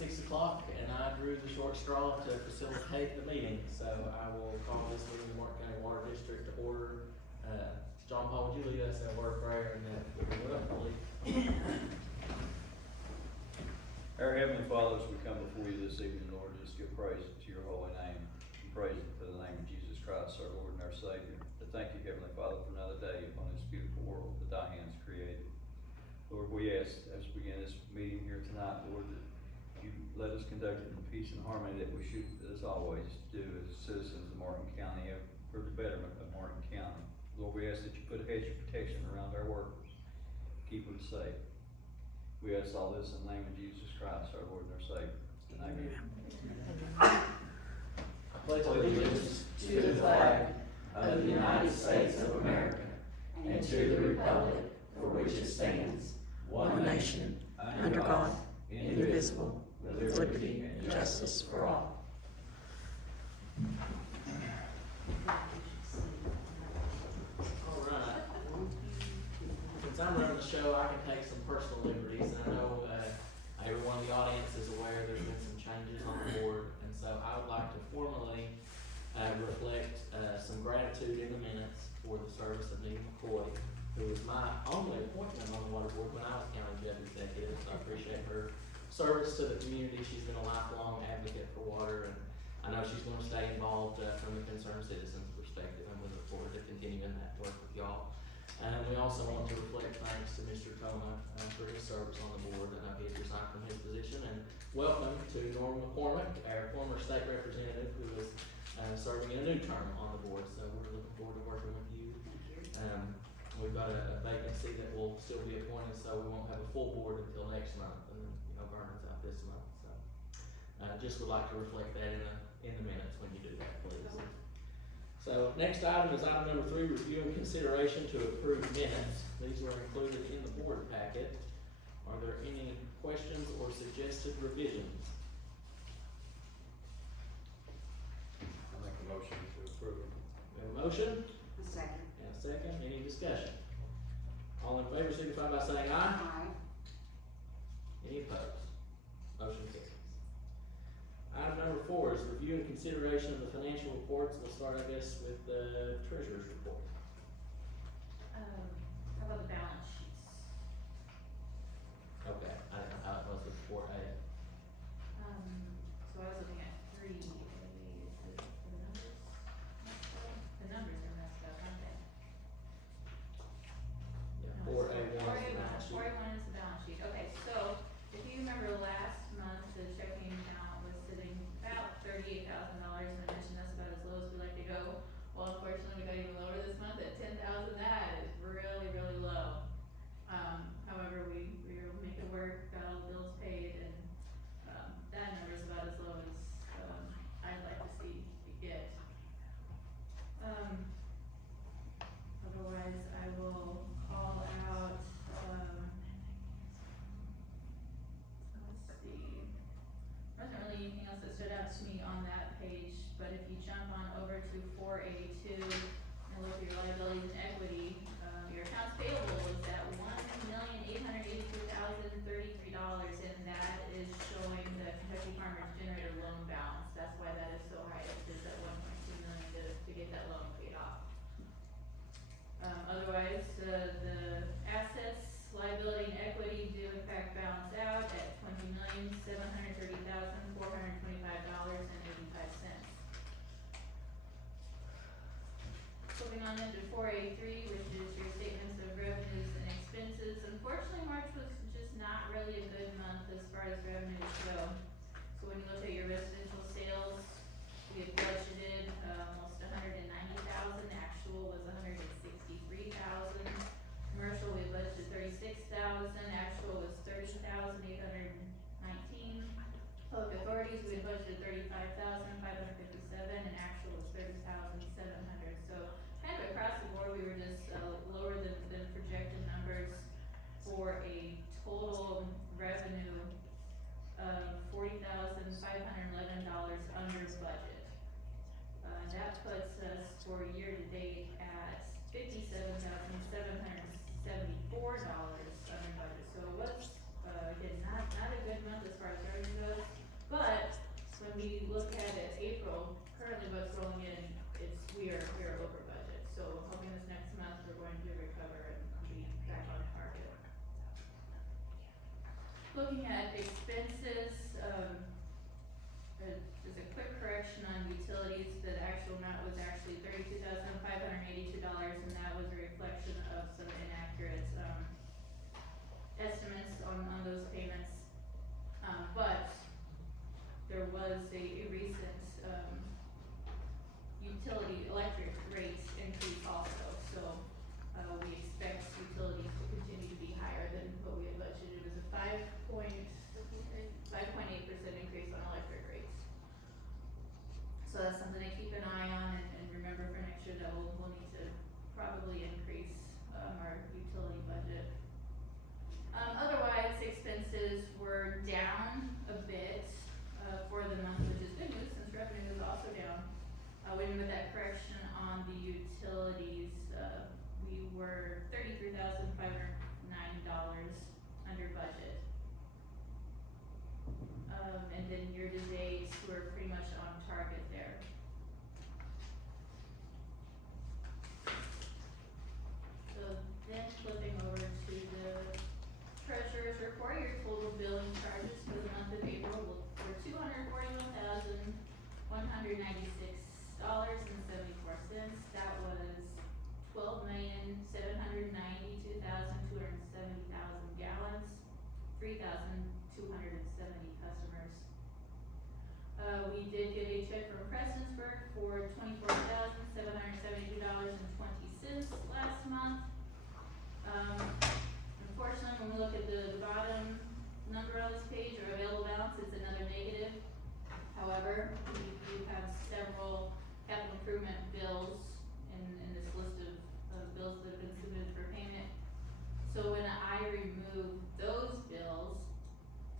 6 o'clock, and I drew the short straw to facilitate the meeting, so I will call this meeting of the Martin County Water District to order. John Paul, would you lead us in a word of prayer, and then we'll please. Our Heavenly Father, as we come before you this evening, Lord, just give praise to your holy name, and praise to the name of Jesus Christ, our Lord and our Savior. To thank you, Heavenly Father, for another day upon this beautiful world that thy hands created. Lord, we ask as we begin this meeting here tonight, Lord, that you let us conduct it in peace and harmony that we should, as always, do as citizens of Martin County for the betterment of Martin County. Lord, we ask that you put a hedge of protection around our workers, keep them safe. We ask all this in the name of Jesus Christ, our Lord and our Savior. Amen. I pledge allegiance to the flag of the United States of America and to the republic for which it stands, one nation, under God, indivisible, with liberty and justice for all. All right. Since I'm running the show, I can take some personal liberties, and I know everyone in the audience is aware there's been some changes on the board, and so I would like to formally reflect some gratitude in the minutes for the service of Nita McCoy, who was my only appointment on the water board when I was county judge executive. So I appreciate her service to the community. She's been a lifelong advocate for water, and I know she's going to stay involved from the concerned citizens perspective, and we look forward to continuing that work with y'all. And we also want to reflect thanks to Mr. Toma for his service on the board. I know he has resigned from his position, and welcome to Norm McCormick, our former state representative, who is serving in a new term on the board. So we're looking forward to working with you. We've got a vacancy that will still be appointed, so we won't have a full board until next month, and then, Vernon's out this month. So just would like to reflect that in the minutes when you do that, please. So next item is item number 3, review and consideration to approve minutes. These are included in the board packet. Are there any questions or suggested revisions? I'll make a motion to approve. We have a motion? A second. And a second. Any discussion? All in favor signify by saying aye. Aye. Any opposed? Motion carries. Item number 4 is review and consideration of the financial reports. We'll start, I guess, with the treasurer's report. How about the balance sheets? Okay, I don't know how it was with report A. So I was looking at 3A, is it the numbers? The numbers are messed up, aren't they? Yeah, No, 4A1 is the balance sheet. 4A1 is the balance sheet, okay, so if you remember last month, the checking account was sitting about $38,000, and I mentioned that's about as low as we like to go. Well, unfortunately, we got even lower this month at 10,000. That is really, really low. However, we were able to make it work, got all the bills paid, and that number is about as low as I'd like to see it get. Otherwise, I will call out. Let's see. There wasn't really anything else that stood out to me on that page, but if you jump on over to 4A2 and look at your liabilities and equity, your accounts payable is at $1,882,033, and that is showing the Kentucky Farmers Generator loan balance. That's why that is so high. It's just at $1.2 million to get that loan paid off. Otherwise, the assets, liability, and equity do in fact balance out at $20,730,425.85. Moving on into 4A3, which is your statements of revenues looking at expenses, there's a quick correction on utilities. The actual amount was actually $32,582, and that was a reflection of some inaccurate, estimates on those payments. But there was a recent, utility electric rates increase also, so, we expect utilities to continue to be higher than what we had budgeted. It was a 5.8% increase on electric rates. So that's something to keep an eye on and remember for next year that we'll need to probably increase, our utility budget. Otherwise, expenses were down a bit, for the month, which is good news since revenue is also down. When with that correction on the utilities, we were $33,509 under budget. And then year to date, we're pretty much on target there. So then flipping over to the treasurer's report, your total billing charges for the month of April were $241,196.74. That was 12,792,270 gallons, 3,270 customers. We did get a check from Prestonsburg for $24,772.20 last month. Unfortunately, when we look at the bottom number on this page, or available balance, it's another negative. However, we do have several capital improvement bills in this list of bills that have been submitted for payment. So when I remove those bills,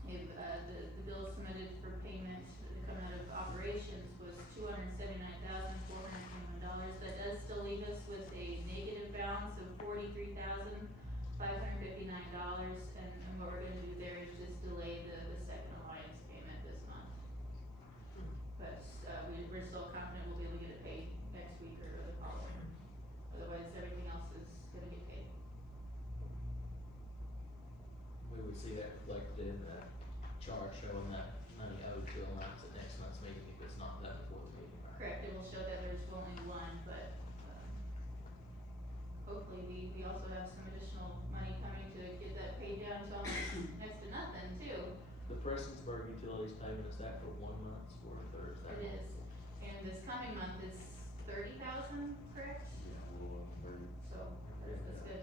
if, the bill submitted for payment coming out of operations was $279,421. That does still leave us with a negative balance of $43,559, and what we're gonna do there is just delay the second alliance payment this month. But, we're still confident we'll be able to get it paid next week or the following. Otherwise, everything else is gonna get paid. We would see that reflected in the chart showing that money owed to amounts at next month's meeting if it's not done before the meeting, right? Correct, it will show that there's only one, but, hopefully we also have some additional money coming to get that paid down to almost next to nothing too. The Prestonsburg utilities payment, is that for 1 month's worth, or is that? It is, and this coming month is 30,000, correct? Yeah, a little over 30. So, that's good.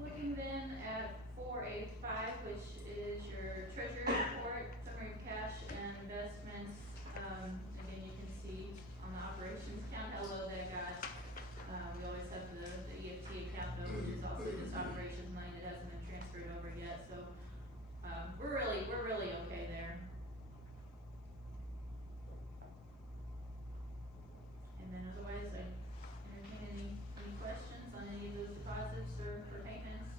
Looking then at 4A5, which is your treasurer's report, summary of cash and investments. Again, you can see on the operations account how low that got. We always have the EFT account though, which is also just operations money that hasn't been transferred over yet, so, we're really okay there. And then otherwise, I entertain any questions on any of those deposits or payments?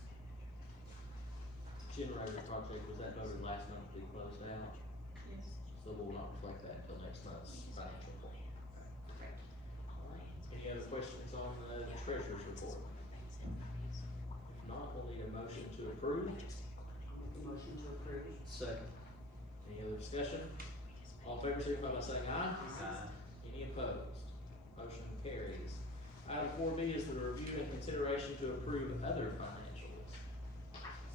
Generator project, was that voted last month to be closed out? Yes. So we'll not reflect that until next month's financial report. Correct. Any other questions on the treasurer's report? If not, we'll need a motion to approve. Motion to approve. Second. Any other discussion? All in favor, signify by saying aye. Aye. Any opposed? Motion carries. Item 4B is the review and consideration to approve other financials.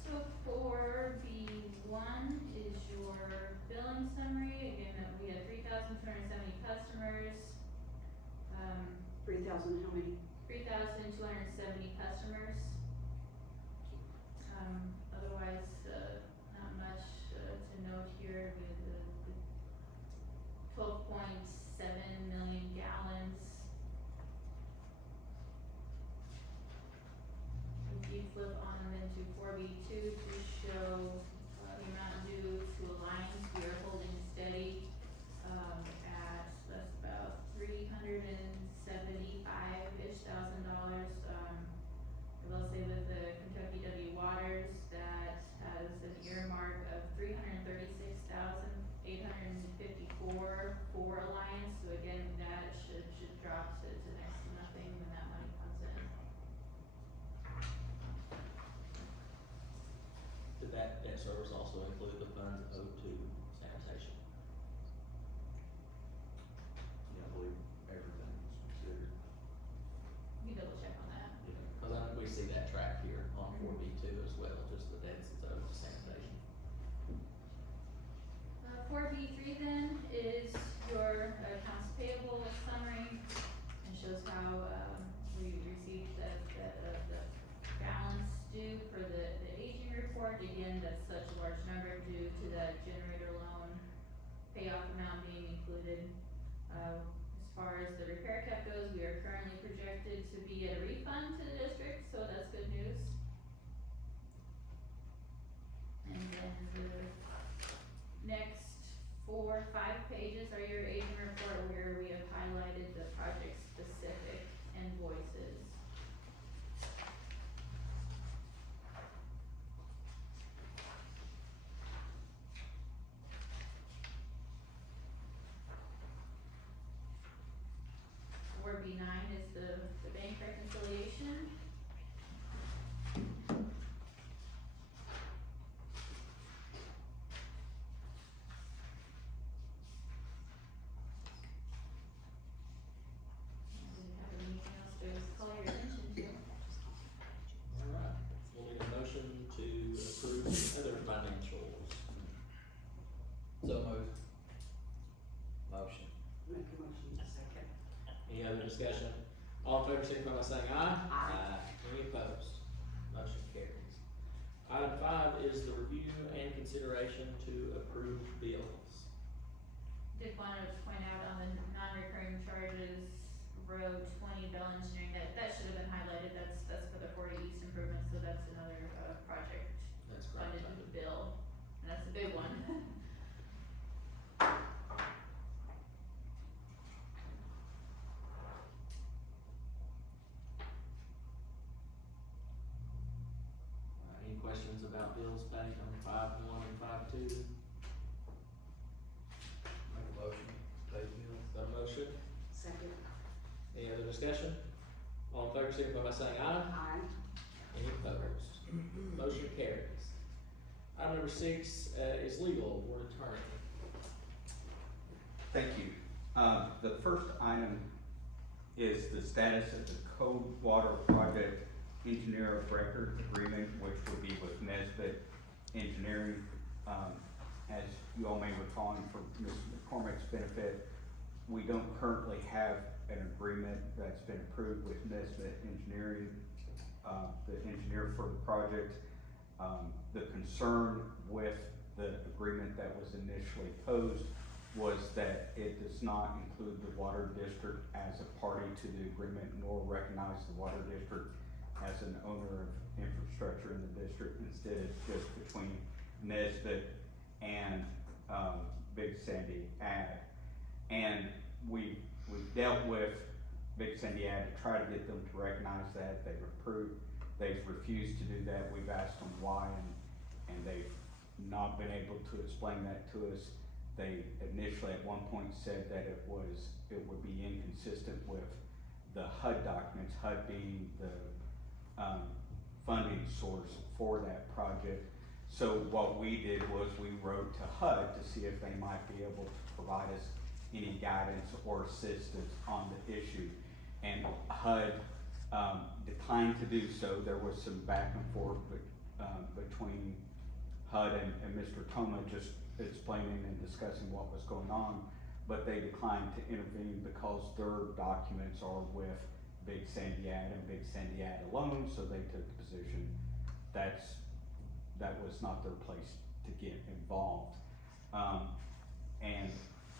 So for B1 is your billing summary. Again, we had 3,270 customers. 3,000, how many? 3,270 customers. Otherwise, not much to note here with the 12.7 million gallons. If you flip on then to 4B2 to show the amount due to Alliance, we are holding steady at, that's about $375,000-ish. service also include the funds owed to sanitation? Yeah, I believe everything was considered. You double check on that. Cause I think we see that track here on 4B2 as well, just the debts that's owed to sanitation. 4B3 then is your accounts payable summary, and shows how, we received the balance due for the aging report. Again, that's such a large number due to that generator loan payoff amount being included. As far as the repair cap goes, we are currently projected to be at a refund to the district, so that's good news. And then the next 4 or 5 pages are your aging report, where we have highlighted the project-specific invoices. B9 is the bank reconciliation. Do you have anything else to call your attention to? Alright, we'll need a motion to approve other financials. So moved. Motion. Make a motion, second. Any other discussion? All in favor, signify by saying aye. Aye. Any opposed? Motion carries. Item 5 is the review and consideration to approve bills. Did want to point out on the non-recurring charges, row 20 Bell Engineering, that should have been highlighted, that's for the 40 East improvements, so that's another, project That's correct. funded with bill, and that's a big one. Any questions about bills paid on 5-1 and 5-2? Make a motion, pay the bill. Got a motion? Second. Any other discussion? All in favor, signify by saying aye. Aye. Any opposed? Motion carries. Item number 6 is legal, board attorney. Thank you. The first item is the status of the County Water Project Engineer of Record Agreement, which would be with Nesbitt Engineering. As you all may recall, and for Ms. McCormick's benefit, we don't currently have an agreement that's been approved with Nesbitt Engineering, the engineer for the project. The concern with the agreement that was initially posed was that it does not include the water district as a party to the agreement, nor recognize the water district as an owner of infrastructure in the district. Instead, it's just between Nesbitt and Big Sandy Ag. And we've dealt with Big Sandy Ag to try to get them to recognize that. They've refused to do that. We've asked them why, and they've not been able to explain that to us. They initially at one point said that it would be inconsistent with the HUD documents, HUD being the funding source for that project. So what we did was we wrote to HUD to see if they might be able to provide us any guidance or assistance on the issue. And HUD declined to do so. There was some back and forth between HUD and Mr. Toma, just explaining and discussing what was going on, but they declined to intervene because their documents are with Big Sandy Ad and Big Sandy Ad alone, so they took the position that was not their place to get involved. And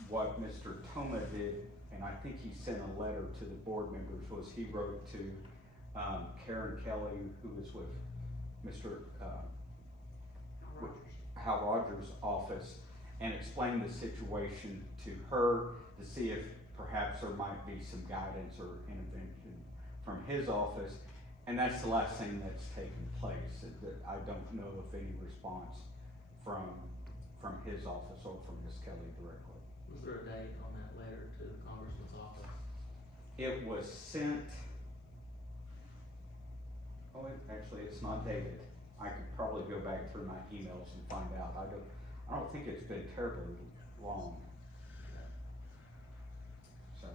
what Mr. Toma did, and I think he sent a letter to the board members, was he wrote to Karen Kelly, who was with Mr. Hal Rogers' office, and explained the situation to her to see if perhaps there might be some guidance or intervention from his office. And that's the last thing that's taken place. I don't know of any response from his office or from Ms. Kelly directly. Was there a date on that letter to the Congressman's office? It was sent, actually, it's not dated. I could probably go back through my emails and find out. I don't think it's been terribly long. So,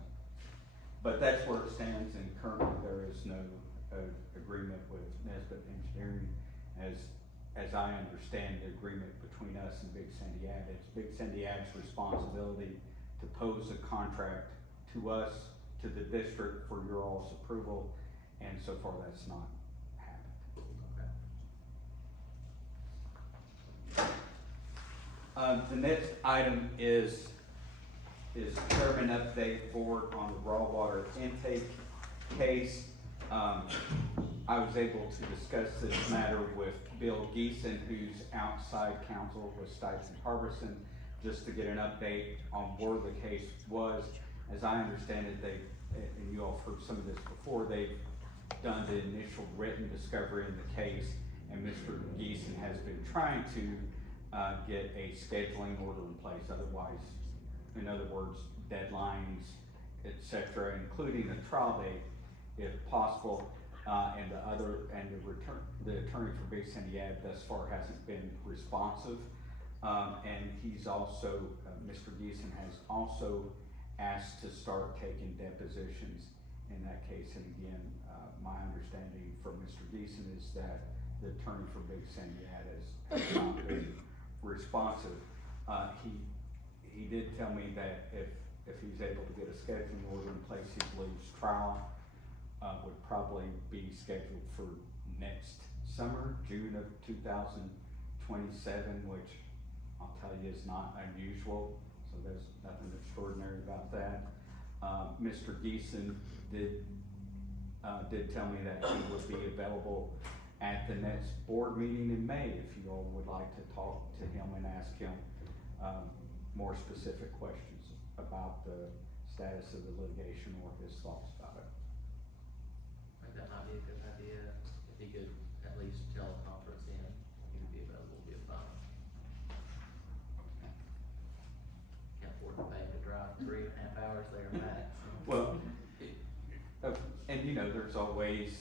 but that's where it stands, and currently there is no, agreement with Nesbit Engineering. As I understand the agreement between us and Big Sandy Ave, it's Big Sandy Ave's responsibility to pose a contract to us, to the district for your all's approval, and so far that's not happened. The next item is chairman update board on the raw water intake case. I was able to discuss this matter with Bill Geeson, who's outside counsel with Stites and Harbison, just to get an update on where the case was. As I understand it, and you all have heard some of this before, they've done the initial written discovery in the case, and Mr. Geeson has been trying to get a scheduling order in place, otherwise, in other words, deadlines, etc., including a trial date, if possible, and the attorney for Big Sandy Ave thus far hasn't been responsive, and he's also, Mr. Geeson has also asked to start taking depositions in that case, and again, my understanding from Mr. Geeson is that the attorney for Big Sandy Ave has not been responsive. He did tell me that if he's able to get a scheduling order in place, he believes trial would probably be scheduled for next summer, June of 2027, which I'll tell you is not unusual, so there's nothing extraordinary about that. Mr. Geeson did tell me that he would be available at the next board meeting in May if you all would like to talk to him and ask him more specific questions about the status of the litigation or his thoughts about it. I think that might be a good idea, if he could at least teleconference in, he would be available via phone. Can't afford to pay to drive 3.5 hours there and back, so. Well, and you know, there's always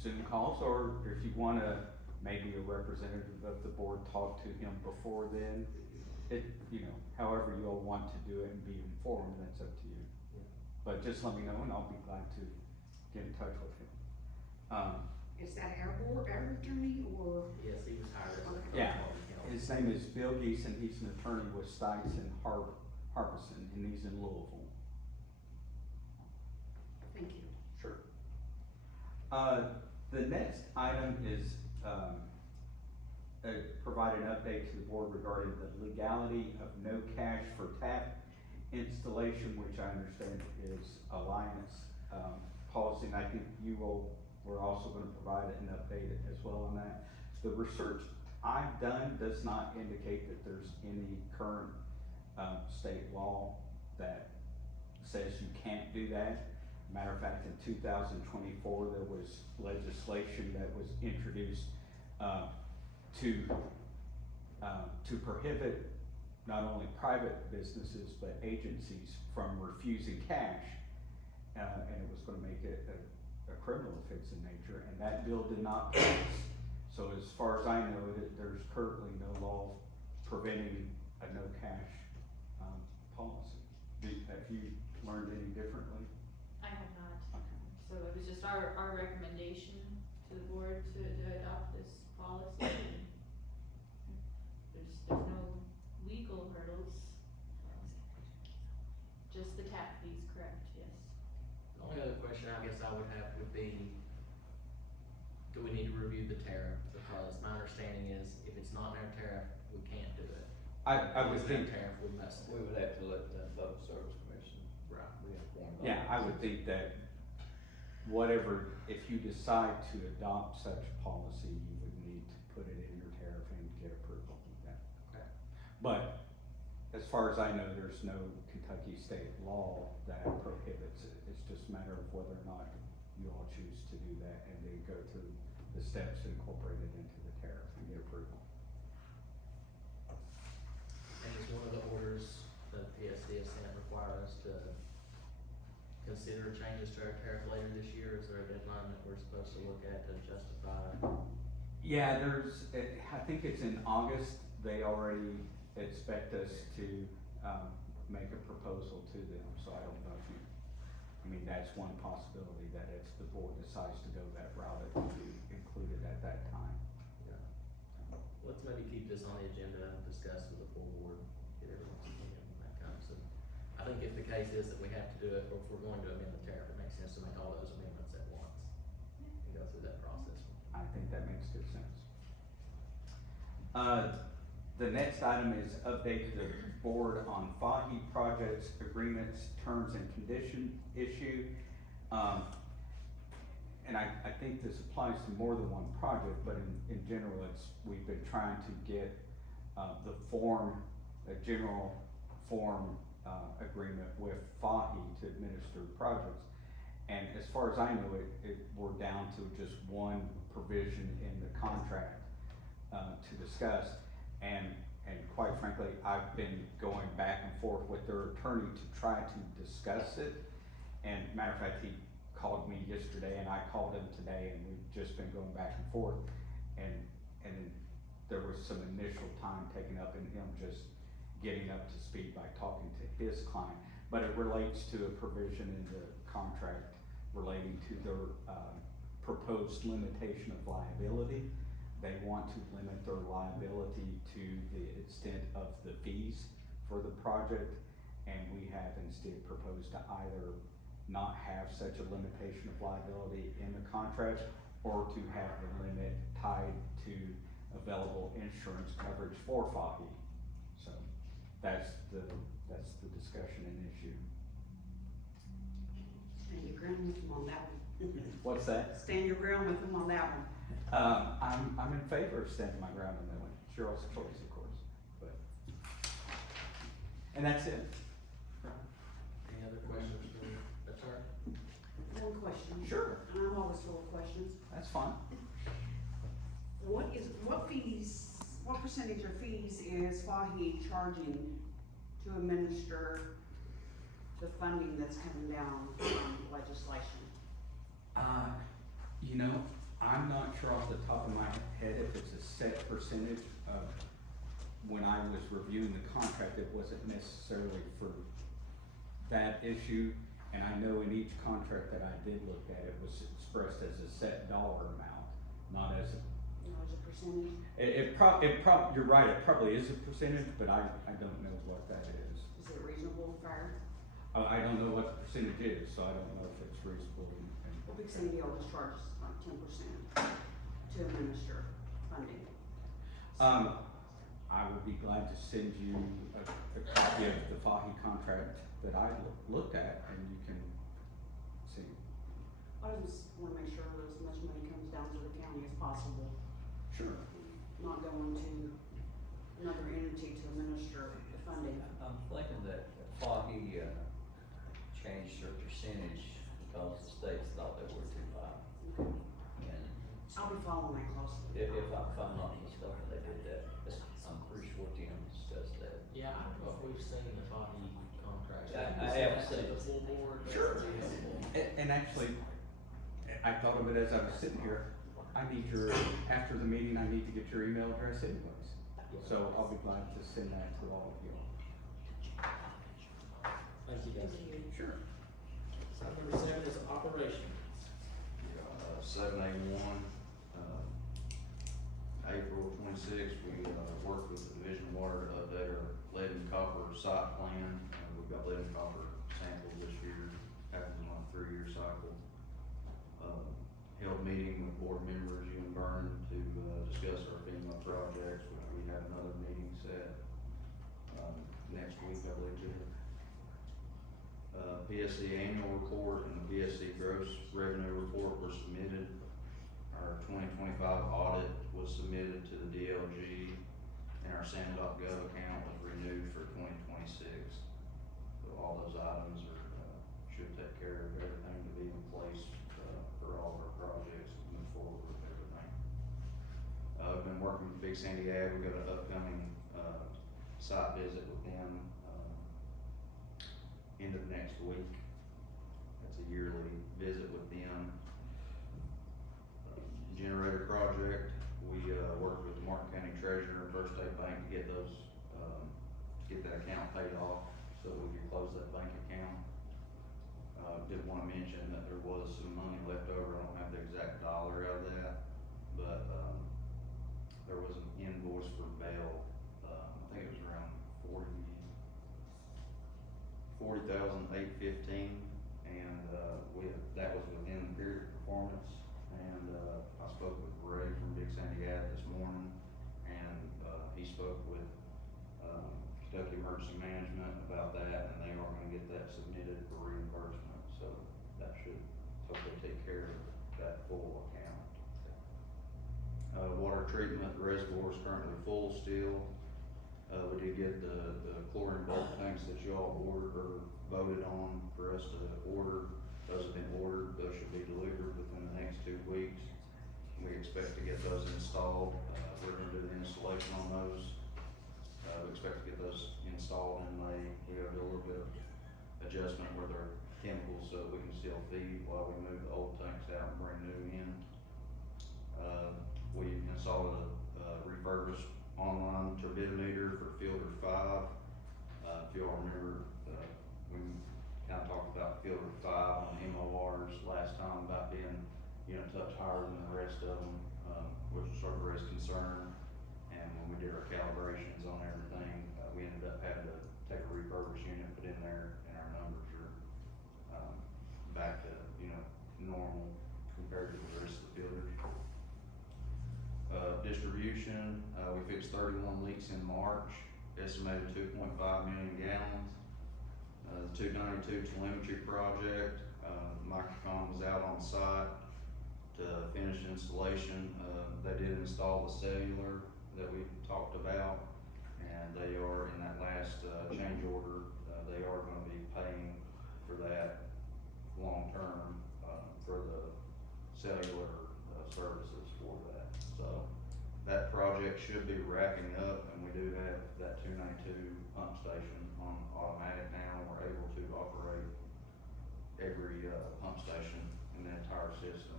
Zoom calls, or if you wanna, maybe a representative of the board talk to him before then. However you all want to do it and be informed, that's up to you. Yeah. But just let me know and I'll be glad to get in touch with him. Is that our attorney, or? Yes, he was hired as a. Yeah. counsel. His name is Bill Geeson, he's an attorney with Stites and Harbison, and he's in Louisville. Thank you. Sure. The next item is, provide an update to the board regarding the legality of no cash for tap installation, which I understand is Alliance, policy, and I think you all were also gonna provide an update as well on that. The research I've done does not indicate that there's any current, state law that says you can't do that. Matter of fact, in 2024, there was legislation that was introduced to prohibit not only private businesses but agencies from refusing cash, and it was going to make it a criminal offense in nature, and that bill did not pass. So as far as I know, there's currently no law preventing a no cash policy. Have you learned any differently? I have not. Okay. So it was just our recommendation to the board to adopt this policy. There's no legal hurdles. Just the tap fees, correct, yes. The only other question I guess I would have would be, do we need to review the tariff? Because my understanding is if it's not in our tariff, we can't do it. I would If it's in think, our tariff, we must do We it. would have to let the Public Service Commission. Right. We have one vote. yeah, I would think that whatever, if you decide to adopt such policy, you would need to put it in your tariff and get approval of that. Okay. But as far as I know, there's no Kentucky state law that prohibits it. It's just a matter of whether or not you all choose to do that and then go through the steps to incorporate it into the tariff and get approval. And is one of the orders that PSD has sent require us to consider changes to our tariff later this year? Is there a deadline that we're supposed to look at to justify Yeah, I think it's in August, they already expect us to, make a proposal to them, so I don't know if that's one possibility, that if the board decides to go that route, it will be included at that time. Let's maybe keep this on the agenda and discuss with the full board, get everyone's opinion on that kind of stuff. I think if the case is that we have to do it, or if we're going to amend the tariff, it makes sense to make all those amendments at once and go through that process. I think that makes good sense. The next item is update the board on FAHI projects, agreements, terms and condition issue. And I think this applies to more than one project, but in general, we've been trying to get, a general form, agreement with FAHI to administer projects. And as far as I know, we're down to just one provision in the contract, to discuss. And quite frankly, I've been going back and forth with their attorney to try to discuss it. And matter of fact, he called me yesterday and I called him today, and we've just been going back and forth. And there was some initial time taken up in him just getting up to speed by talking to his client. But it relates to a provision in the contract relating to their, proposed limitation of liability. They want to limit their liability to the extent of the fees for the project, and we have instead proposed to either not have such a limitation of liability in the contract, or to have the limit tied to available insurance coverage for FAHI. So that's the discussion and issue. Stand your ground with them on that one. What's that? Stand your ground with them on that one. I'm in favor of standing my ground on that one. It's your all's choice, of course, but. And that's it. Any other questions for the attorney? One question. Sure. And I'm always full of questions. That's fine. What percentage of fees is FAHI charging to administer the funding that's coming down from legislation? I'm not sure off the top of my head if it's a set percentage. When I was reviewing the contract, it wasn't necessarily for that issue. And I know in each contract that I did look at, it was expressed as a set dollar amount, not as a. As a percentage? You're right, it probably is a percentage, but I don't know what that is. Is it reasonable, fair? I don't know what the percentage is, so I don't know if it's reasonable and. Well, Big Sandy always charges like 10% to administer funding. I would be glad to send you a copy of the FAHI contract that I looked at, and you can see. I just wanna make sure that as much money comes down to the county as possible, Sure. not going to another entity to administer the funding. I'm thinking that FAHI, changed their percentage because the states thought they were too high. And I'll be following that closely. if I'm not mistaken, they did that. I'm pretty sure Tim discussed that. Yeah, I don't know if we've seen the FAHI contracts. I haven't seen The it. full board. Sure. That'd be helpful. And actually, I thought of it as I was sitting here. After the meeting, I need to get your email address anyways. So I'll be glad to send that to all of you. Thank you, guys. Sure. Item number 7 is operations. 781, April 26th, we, worked with the Division of Water to update our lead and copper site plan. We've got lead and copper samples this year, happening on a 3-year cycle. Held meeting with board members, you and Vernon, to, discuss our FEMA projects, which we have another meeting set, next week, I believe, Jeff. PSC annual report and the PSC gross revenue report were submitted. Our 2025 audit was submitted to the DLG, and our SAM.gov account was renewed for 2026. So all those items should take care of everything to be in place for all of our projects and move forward with everything. I've been working with Big Sandy Ag. We've got an upcoming site visit with them end of next week. That's a yearly visit with them. Generator project, we, worked with the Martin County Treasurer and First State Bank to get those, get that account paid off, so we could close that bank account. Did wanna mention that there was some money left over, I don't have the exact dollar out of that, but, there was an invoice for bail, I think it was around $40,815, and, that was within the period of performance. And, I spoke with Ray from Big Sandy Gap this morning, and, he spoke with, Kentucky Emergency Management about that, and they are gonna get that submitted for reimbursement, so that should hopefully take care of that full account. Water treatment, the reservoir is currently full still. We did get the chlorine bulk tanks that y'all ordered or voted on for us to order. Those have been ordered, those should be delivered within the next 2 weeks. We expect to get those installed, we're gonna do the installation on those. We expect to get those installed in May. We gotta do a little bit of adjustment where they're chemicals so that we can still feed while we move the old tanks out and bring new in. We installed a refurbished online turbidimeter for filter 5. If y'all remember, we kinda talked about filter 5 on MORs last time about being, touch higher than the rest of them, which was sort of raised concern. And when we did our calibrations on everything, we ended up having to take a refurbished unit, put in there, and our numbers are, back to, normal compared to the rest of the filters. Distribution, we fixed 31 leaks in March, estimated 2.5 million gallons. The 292 telemetry project, Microcom was out on site to finish installation. They did install the cellular that we talked about, and they are in that last, change order, they are gonna be paying for that long-term, for the cellular, services for that. So, that project should be wrapping up, and we do have that 292 pump station on automatic now. We're able to operate every, pump station in the entire system,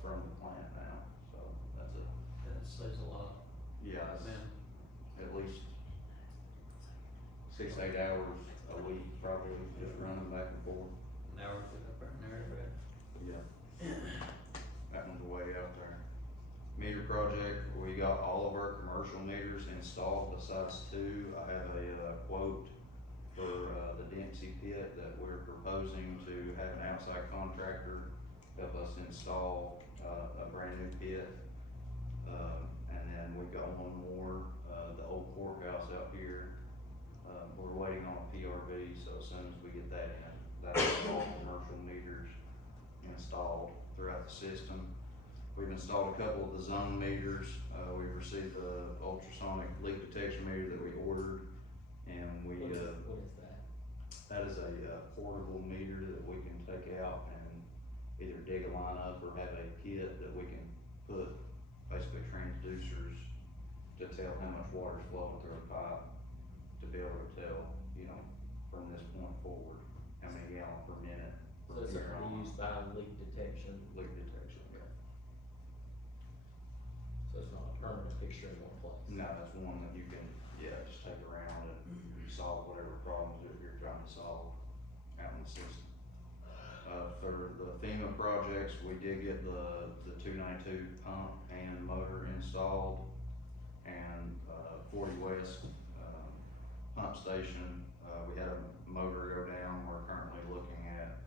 from the plant now, so that's it. That saves a lot. Yeah, it's Man, at least 6 to 8 hours a week, probably, just running back and forth. an hour to get up there and there, Yeah. That one's way out there. Meter project, we got all of our commercial meters installed besides 2. I have a, quote for, the Dempsey pit that we're proposing to have an outside contractor help us install, a brand new pit. And then we've got one more, the old courthouse out here. We're waiting on a PRV, so as soon as we get that in, that'll be all commercial meters installed throughout the system. We've installed a couple of the zone meters. We've received the ultrasonic leak detection meter that we ordered, and we, what is that? that is a, portable meter that we can take out and either dig a line up or have a kit that we can put basically transducers to tell how much water is flowing through a pipe, to be able to tell, from this point forward, how many gallons per minute. So it's something used by leak detection, Leak detection, yeah. so it's not a permanent fixture in one place. No, that's one that you can, just take around and solve whatever problems that you're trying to solve out in the system. For the FEMA projects, we did get the 292 pump and motor installed, and, 40 West, pump station, we had a motor go down. We're currently looking at,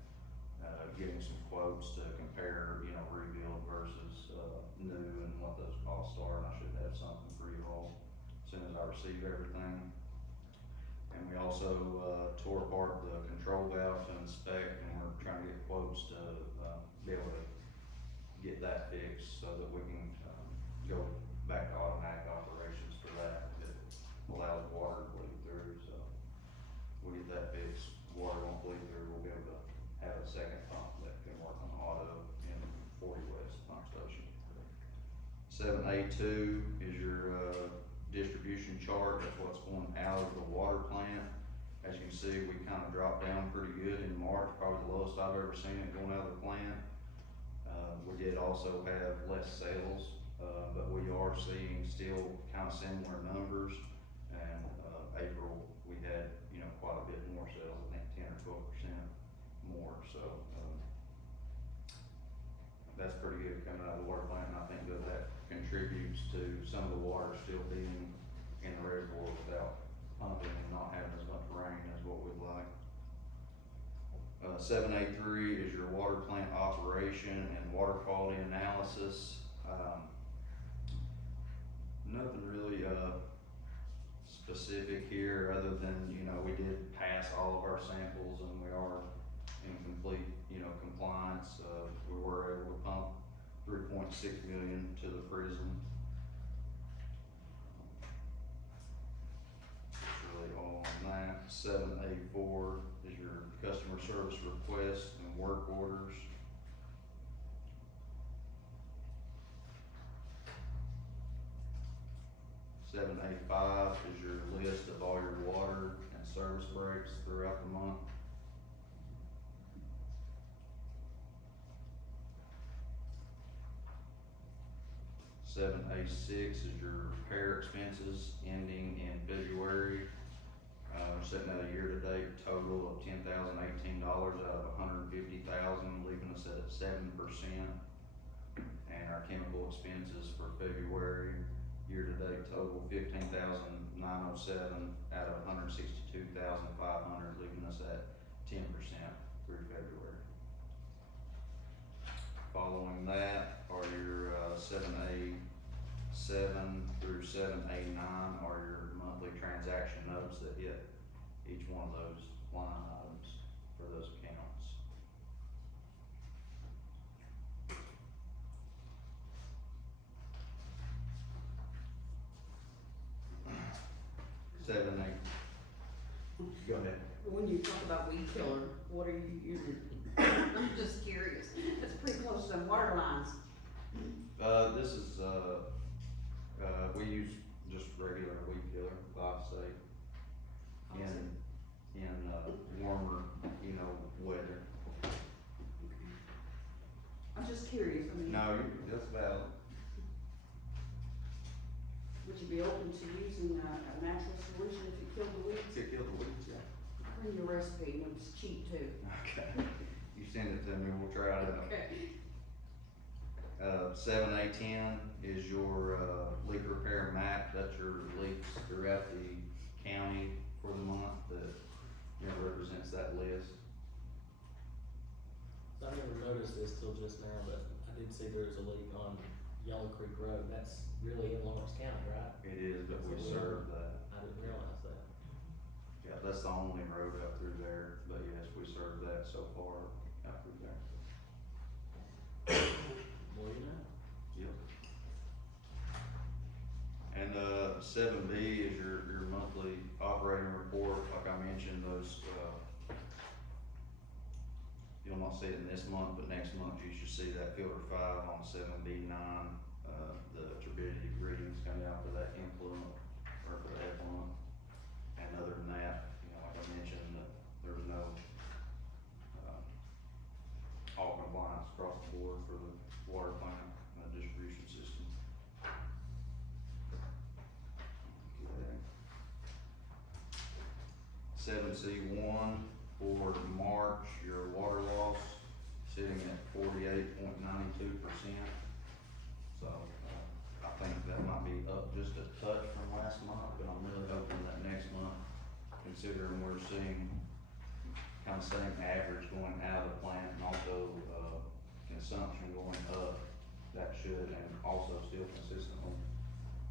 getting some quotes to compare, rebuild versus, new and what those costs are, and I should have something for you all as soon as I receive everything. And we also, tore apart the control valve to inspect, and we're trying to get quotes to, be able to get that fixed so that we can, go back to automatic operations for that. It allows water to bleed through, so we get that fixed, water won't bleed through, we'll be able to have a second pump that can work on auto in 40 West pump station. 7A2 is your, distribution chart. That's what's going out of the water plant. As you can see, we kind of dropped down pretty good in March, probably the lowest I've ever seen it going out of the plant. We did also have less sales but we are seeing still kind of similar numbers. And, April, we had, you know, quite a bit more sales, I think 10 or 12% more, so, that's pretty good coming out of the water plant, and I think that contributes to some of the water still being in the reservoir without pumping and not having as much rain as what we'd like. 7A3 is your water plant operation and water quality analysis. Nothing really, specific here, other than, you know, we did pass all of our samples and we are in complete, you know, compliance. We were able to pump 3.6 million to the prison. That's really all on that. 7A4 is your customer service requests and work orders. Seven A5 is your list of all your water and service breaks throughout the month. 7A6 is your repair expenses ending in February. We're sitting at a year-to-date total of $10,018 out of $150,000, leaving us at 7%. And our chemical expenses for February, year-to-date total $15,907 out of $162,500, leaving us at 10% through February. Following that are your 7A7 through 7A9 are your monthly transaction notes that hit each one of those line items for those accounts. Seven, eight. Go ahead. When you talk about weed killer, what are you using? I'm just curious. It's pretty close to some water lines. This is, we use just regular weed killer, glyphosate, in warmer, you know, weather. I'm just curious, I mean. No, that's valid. Would you be open to using a natural solution if you killed the weeds? To kill the weeds, yeah. Bring your recipe, and it's cheap too. Okay. You send it to me, we'll try it out. Okay. 7A10 is your, leak repair map. That's your leaks throughout the county for the month that, you know, represents that list. So I never noticed this till just now, but I did see there was a leak on Yellow Creek Road. That's really in Lawrence County, right? It is, but we serve that. I didn't realize that. Yeah, that's the only road up through there, but yes, we serve that so far out through there. Well, you know. Yep. And, 7B is your monthly operating report. Like I mentioned, those, you'll not see it in this month, but next month you should see that filter 5 on 7B9, the turbidity readings coming out for that influent, or for the effluent. And other than that, you know, like I mentioned, that there's no, all compliance across the board for the water plant and the distribution system. Okay. 7C1 for March, your water loss sitting at 48.92%. So, I think that might be up just a touch from last month, but I'm really hoping that next month, considering we're seeing kind of same average going out of the plant and also, consumption going up, that should, and also still consistently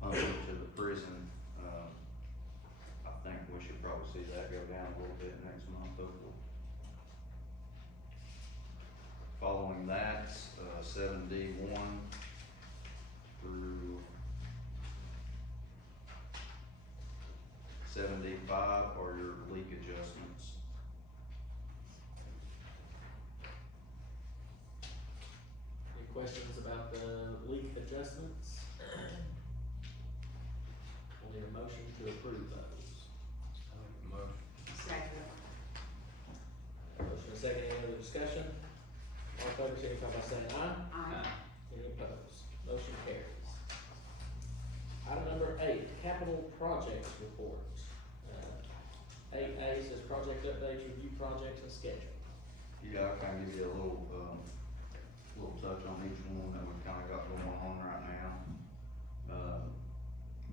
pumping to the prison, I think we should probably see that go down a little bit next month, hopefully. Following that, 7D1 through 7D5 are your leak adjustments. Any questions about the leak adjustments? We'll need a motion to approve those. Motion. Second. Motion and second, any other discussion? All in favor, signify by saying aye. Aye. Any opposed? Motion carries. number 8, capital projects report. 8A says project updates, review projects and schedule. Yeah, I'll kind of give you a little, little touch on each one that we've kind of got going on right now.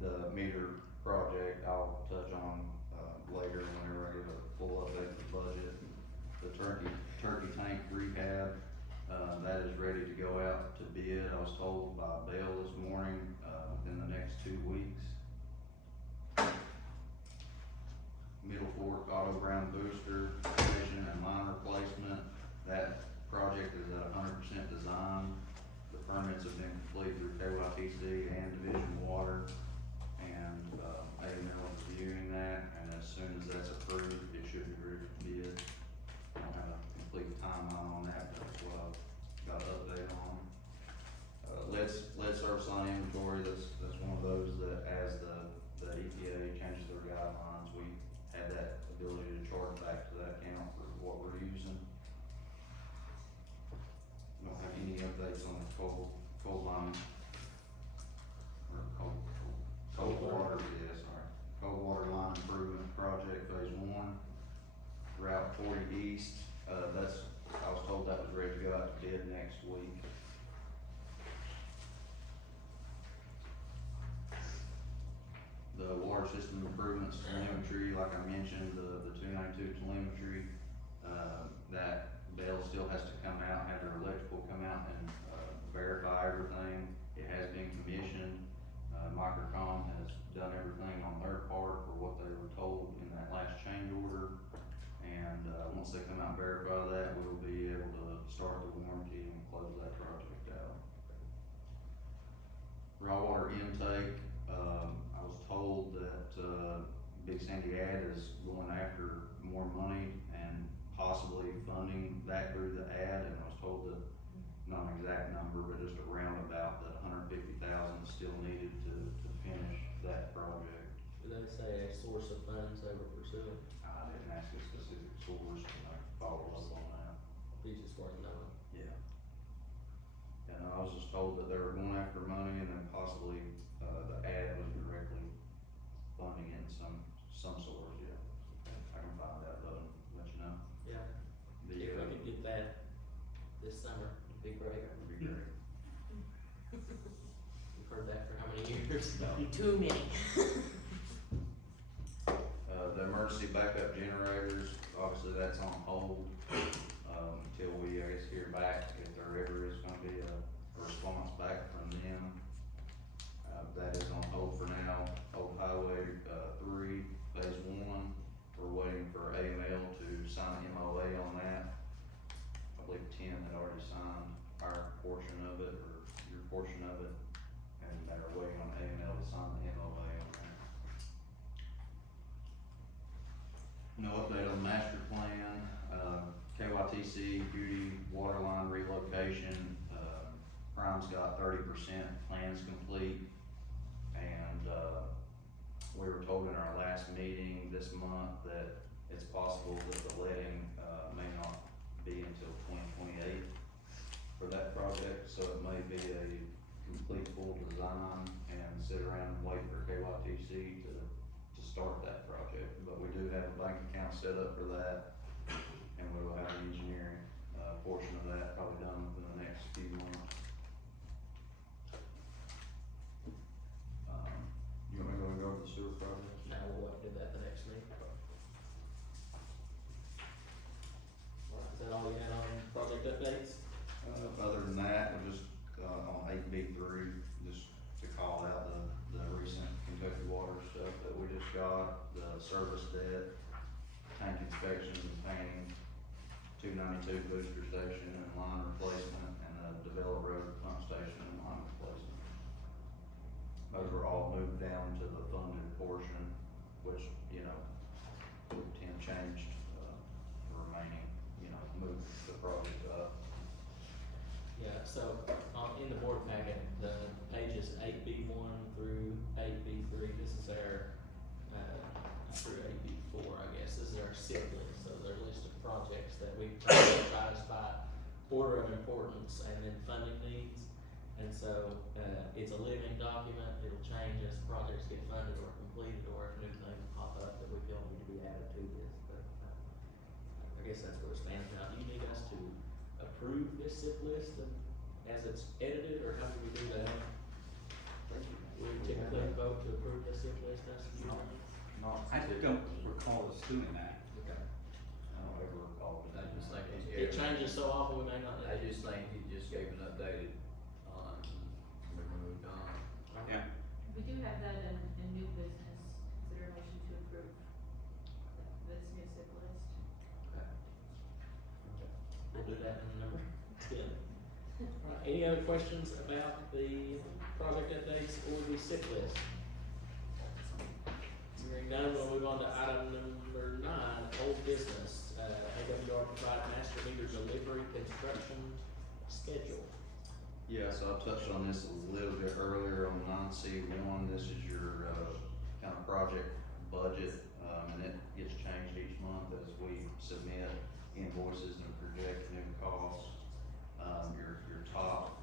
The meter project, I'll touch on, later whenever I give a full update of the budget. The turkey tank rehab, that is ready to go out to bid. I was told by Bell this morning, in the next 2 weeks. Middle Fork Auto Ground Booster Station and line replacement, that project is at 100% design. The permits have been completed through KYTC and Division Water, and, AML is reviewing that, and as soon as that's approved, it should be ready for bid. I don't have a complete timeline on that, but that's what I've got an update on. Lead service line inventory, that's one of those that as the EPA changes their guidelines, we had that ability to charge back to that account for what we're using. I don't have any updates on the cold line, or cold water, yeah, sorry. Cold water line improvement project phase 1, Route 40 East, I was told that was ready to go out to bid next week. The water system improvements telemetry, like I mentioned, the 292 telemetry, that Bell still has to come out, have their electrical come out and, verify everything. It has been commissioned. Microcom has done everything on their part for what they were told in that last change order. And, once they come out and verify that, we'll be able to start the warranty and close that project out. Raw water intake, I was told that, Big Sandy Ad is going after more money and possibly funding that through the ad, and I was told that, not an exact number, but just a roundabout, that $150,000 is still needed to finish that project. Do they say a source of funds they were pursuing? I didn't ask a specific source, and I followed up on that. Be just worth knowing. Yeah. And I was just told that they were going after money, and then possibly, the ad was directly funding it in some source, yeah. I can find out though and let you know. Yeah. The, If we could get that this summer, it'd be great. would be great. We've heard that for how many years? Too many. The emergency backup generators, obviously that's on hold, until we, I guess, hear back if there ever is gonna be a response back from them. That is on hold for now. Old Highway, 3, phase 1, we're waiting for AML to sign the MOA on that. I believe 10 had already signed our portion of it, or your portion of it, and they're waiting on AML to sign the MOA on that. No update on the master plan, KYTC beauty water line relocation, Prime's got 30% plans complete. And, we were told in our last meeting this month that it's possible that the letting, may not be until 2028 for that project, so it may be a complete full design and sit around and wait for KYTC to start that project. But we do have a bank account set up for that, and we will have the engineering, portion of that probably done within the next few months. You want me to go over the sewer project? Now we'll do that the next meeting. Is that all you had on project updates? Other than that, we're just, on 8B3, just to call out the recent Kentucky Water stuff that we just got, the service debt, tank inspections and painting, 292 booster station and line replacement, and the Develop Road pump station and line replacement. Those were all moved down to the funded portion, which, you know, 10 changed, the remaining, you know, moved the project up. Yeah, so, in the board packet, the pages 8B1 through 8B3, this is our, through 8B4, I guess, this is our SIP list, so there's a list of projects that we've prioritized by order of importance and then funding needs. And so, it's a living document, it'll change as projects get funded or completed, or if new things pop up that we feel need to be added to this, but, I guess that's where it stands now. Do you need us to approve this SIP list as it's edited, or how do we do that? We typically vote to approve the SIP list, that's you. I don't recall us doing that. Okay. I don't ever recall I just think he's It giving. changes so often, we may not. I just think he just gave an updated on, we moved on. Yeah. We do have that in new business, consider a motion to approve this new SIP list. Okay. We'll do that in number 10. Alright, any other questions about the project updates or the SIP list? Hearing none, we'll move on to item number 9, old business. AWR provide master meter delivery construction schedule. Yeah, so I touched on this a little bit earlier on 9C1. This is your, kind of project budget, and it gets changed each month as we submit invoices and project new costs. Your top,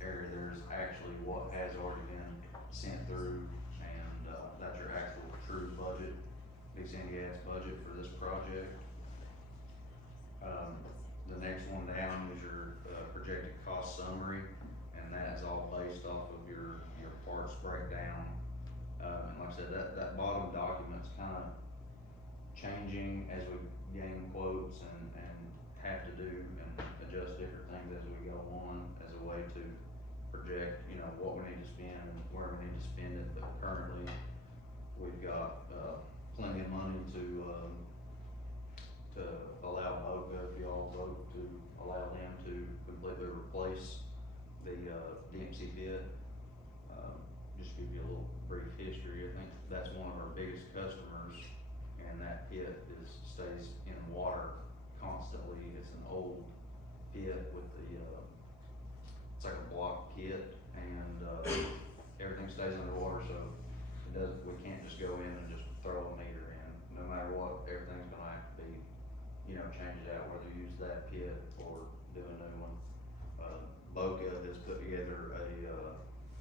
area there is actually what has already been sent through, and, that's your actual true budget, Big Sandy Ad's budget for this project. The next one down is your, projected cost summary, and that is all based off of your parts breakdown. And like I said, that bottom document's kinda changing as we gain quotes and have to do and adjust different things as we go on, as a way to project, what we need to spend and where we need to spend it. But currently, we've got, plenty of money to allow BOGA, if y'all vote to allow them to completely replace the, Dempsey pit. Just to give you a little brief history, I think that's one of our biggest customers, and that pit stays in water constantly. It's an old pit with the, it's like a block pit, and, everything stays underwater, so we can't just go in and just throw a meter in. No matter what, everything's gonna have to be, changed out, whether you use that pit or do a new one. Boca has put together a,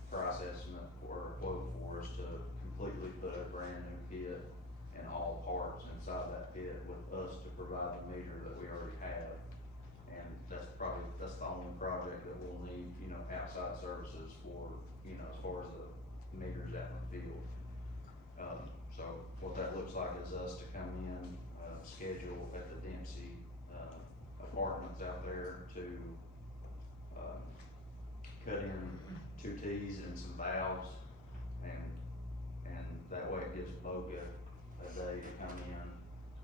price estimate or a quote for us to completely put a brand new pit and all parts inside that pit with us to provide the meter that we already have. And that's the only project that we'll need, outside services for, as far as the meters out in the field. So what that looks like is us to come in, schedule at the Dempsey, apartments out there to, cut in 2 T's and some valves, and that way it gives Boga a day to come in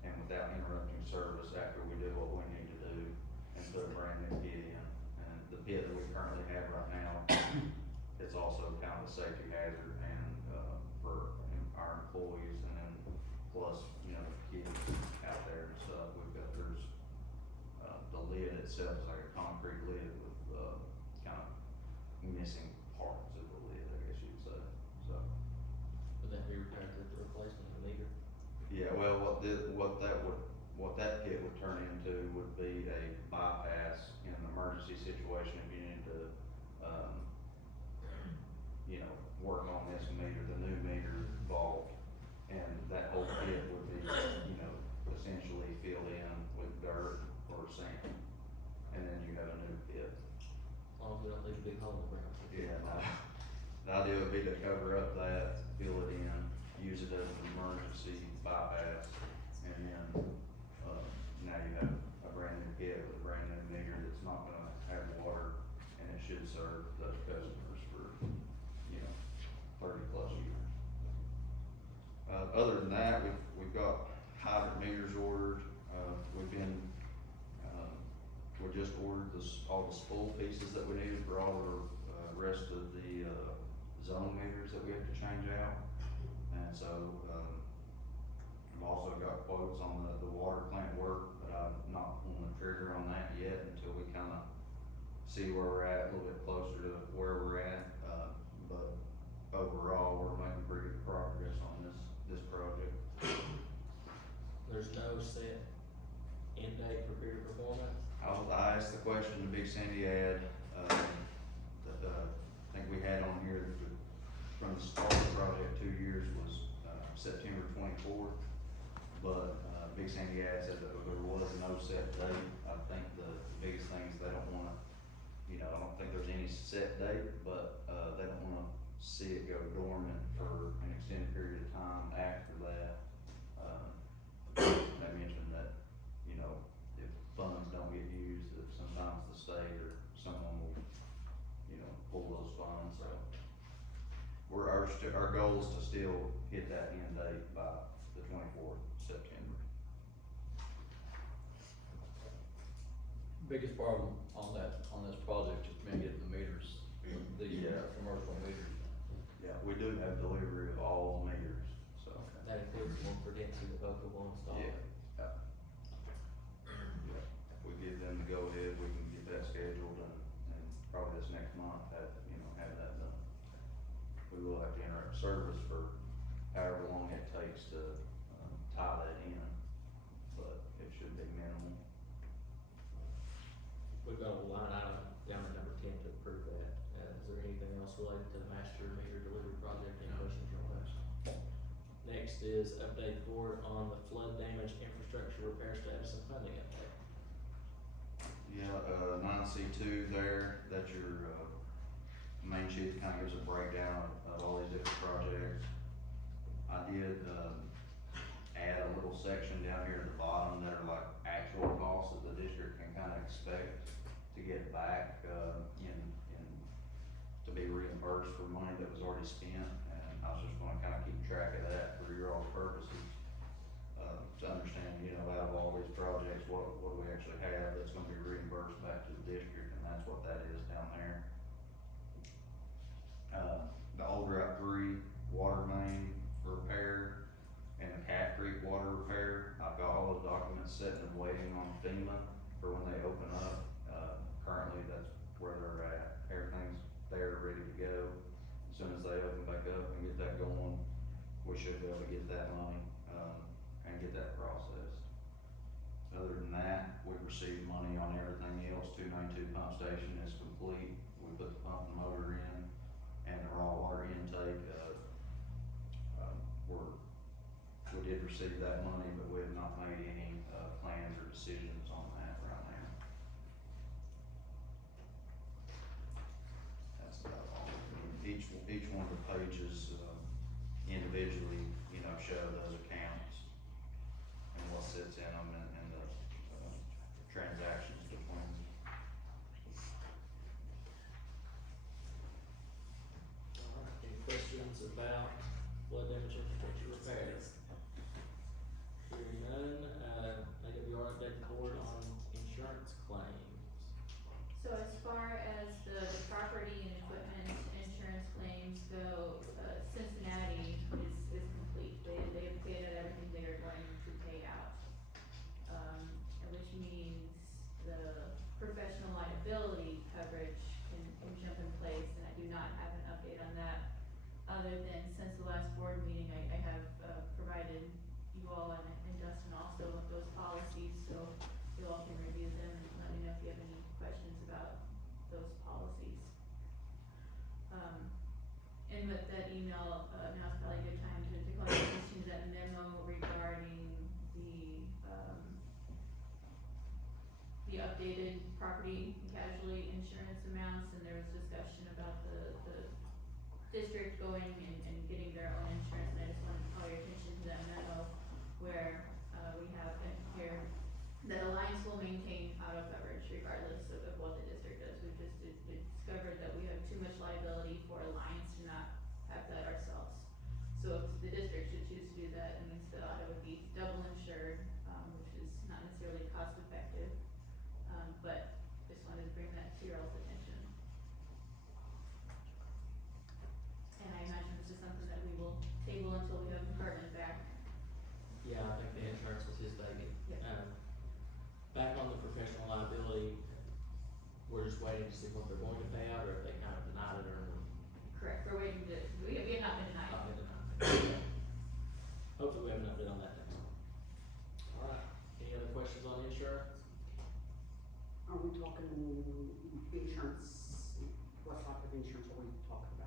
and without interrupting service after we do what we need to do and put a brand new pit in. And the pit that we currently have right now, it's also kind of a safety hazard and, for our employees, and then plus, kids out there and stuff. There's, the lid itself is like a concrete lid with, kind of missing parts of the lid, I guess you'd say, so. Would that be repaired with the replacement of the meter? Yeah, well, what that pit would turn into would be a bypass in an emergency situation if you needed to, work on this meter, the new meter involved. And that whole pit would be, essentially filled in with dirt or sand, and then you have a new pit. As long as we don't leave a big hole in the ground. Yeah, the idea would be to cover up that, fill it in, use it as an emergency bypass, and then, now you have a brand new pit with a brand new meter that's not gonna have water, and it should serve those customers for, 30+ years. Other than that, we've got hydrant meters ordered, we just ordered all the spool pieces that we needed for all of the, rest of the, zone meters that we have to change out. And so, I've also got quotes on the water plant work, but I'm not pulling the trigger on that yet until we kinda see where we're at, a little bit closer to where we're at. But overall, we're making pretty good progress on this project. There's no set end date for peer performance? I asked the question to Big Sandy Ad, had on here from the start of the project, 2 years was, September 24th. But, Big Sandy Ag said that there was no set date. I think the biggest thing is they don't wanna, I don't think there's any set date, but, they don't wanna see it go dormant for an extended period of time after that. They mentioned that, if funds don't get used, that sometimes the state or someone will, pull those funds, so. Our goal is to still hit that end date by the 24th of September. Biggest problem on this project has been getting the meters, the commercial meters. Yeah, we do have delivery of all meters, so. That includes one for Dixie that Boca will install. Yeah. If we give them the go-ahead, we can get that scheduled and probably this next month have that done. We will have to interrupt service for however long it takes to, tie that in, but it should be minimal. We've got a line item down at number 10 to approve that. Is there anything else related to the master meter delivery project? Any questions or comments? Next is update board on the flood damage infrastructure repair status and funding update. Yeah, 9C2 there, that's your, main sheet that kind of gives a breakdown of all these different projects. I did, add a little section down here at the bottom that are like actual costs that the district can kind of expect to get back, to be reimbursed for money that was already spent, and I was just gonna kind of keep track of that for your all purposes. To understand, out of all these projects, what do we actually have that's gonna be reimbursed back to the district, and that's what that is down there. The Old Route 3 water main repair and the Calf Creek water repair, I've got all the documents sitting and waiting on FEMA for when they open up. Currently, that's where they're at, everything's there, ready to go. As soon as they open back up and get that going, we should be able to get that money, and get that processed. Other than that, we've received money on everything else. 292 pump station is complete, we put the pump and motor in, and the raw water intake, we did receive that money, but we have not made any, plans or decisions on that right now. That's about all. Each one of the pages, individually, show those accounts and what sits in them and the, transactions between them. Alright, any questions about flood damage infrastructure repairs? Hearing none, AWR update the board on insurance claims. So as far as the property and equipment insurance claims go, Cincinnati is complete. They have paid out everything they are going to pay out. Which means the professional liability coverage can jump in place, and I do not have an update on that. Other than since the last board meeting, I have, provided you all and Dustin also with those policies, so you all can review them and let me know if you have any questions about those policies. And with that email, now's probably a good time to call your attention to that memo regarding the updated property and casualty insurance amounts, and there was discussion about the district going and getting their own insurance, and I just wanted to call your attention to that memo where, we have in here that Alliance will maintain auto coverage regardless of what the district does. We've just discovered that we have too much liability for Alliance to not have that ourselves. So if the district should choose to do that, it means the auto would be double insured, which is not necessarily cost effective. But just wanted to bring that to your all's attention. And I imagine this is something that we will table until we have Cartman back. Yeah, I think the insurance was his baby. Yep. Back on the professional liability, we're just waiting to see what they're going to pay out, or if they kind of denied it, or Correct, we're waiting to, we have not been denied. not been denied. Hopefully we have an update on that next month. Alright, any other questions on insurance? Are we talking insurance, what type of insurance are we talking about?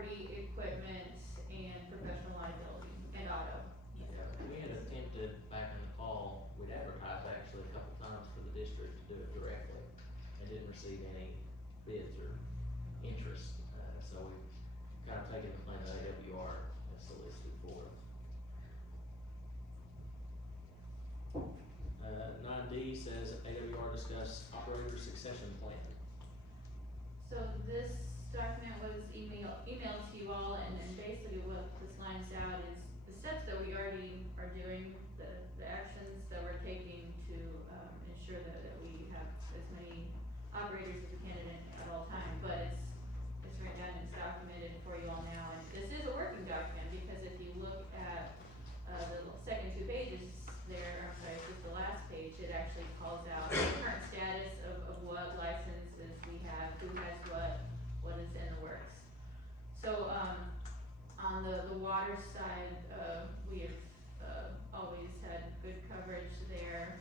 property, equipment, and professional liability, and auto. Yeah, we had attempted back in the fall, we'd advertised actually a couple times for the district to do it directly, and didn't receive any bids or interest, so we kind of taken the plan that AWR has solicited for us. 9D says AWR discuss operator succession plan. So this document was emailed to you all, and basically what this lines out is the steps that we already are doing, the actions that we're taking to, ensure that we have as many operators as we can at all times, but it's written down and it's documented for you all now, and this is a working document, because if you look at, the second 2 pages there, I'm sorry, it's just the last page, it actually calls out the current status of what licenses we have, who has what is in the works. So, on the water side, we have, always had good coverage there.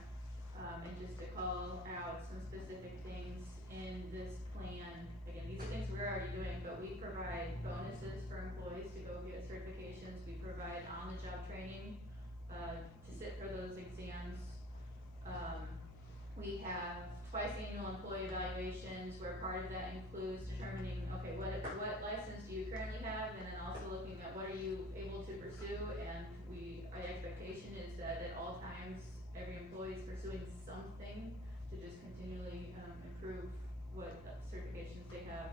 And just to call out some specific things in this plan, again, these are things we're already doing, but we provide bonuses for employees to go get certifications, we provide on-the-job training, to sit for those exams. We have twice annual employee evaluations, where part of that includes determining, okay, what license do you currently have, and then also looking at what are you able to pursue, and our expectation is that at all times, every employee is pursuing something to just continually, improve what certifications they have.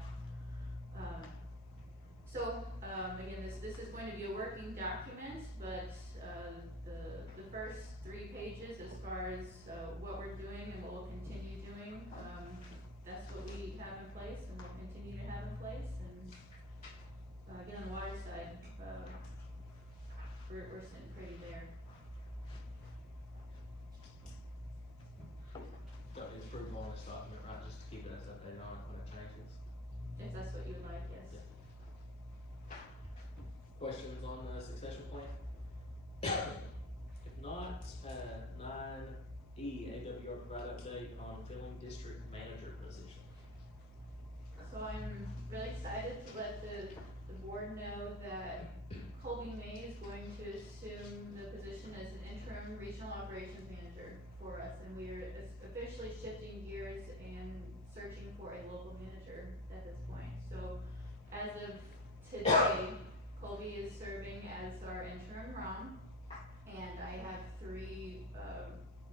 Again, this is going to be a working document, but, the first 3 pages as far as, what we're doing and what we'll continue doing, that's what we have in place and we'll continue to have in place, and, again, on the water side, we're sitting pretty there. Don't need approval on this document, right, just to keep it as updated on it when it changes. If that's what you would like, yes. Yeah. Questions on the succession plan? If not, 9E, AWR provide update on filling district manager position. So I'm really excited to let the board know that Colby May is going to assume the position as an interim regional operations manager for us, and we are officially shifting gears and searching for a local manager at this point. So as of today, Colby is serving as our interim ROM, and I have 3,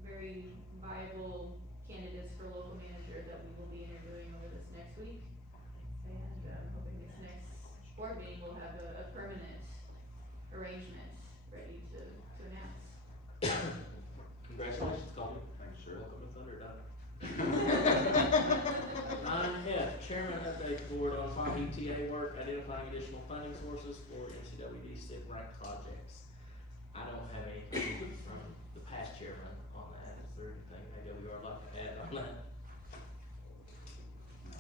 very viable candidates for local manager that we will be interviewing over this next week. And I'm hoping this next board meeting will have a permanent arrangement ready to announce. Congratulations, Colby. Thanks, sir. Welcome to Thunderdome. 9F, chairman update board on farm ETA work, identifying additional funding sources for NCWD SIP rank projects. I don't have anything from the past chairman on that. Is there anything AWR would like to add on that?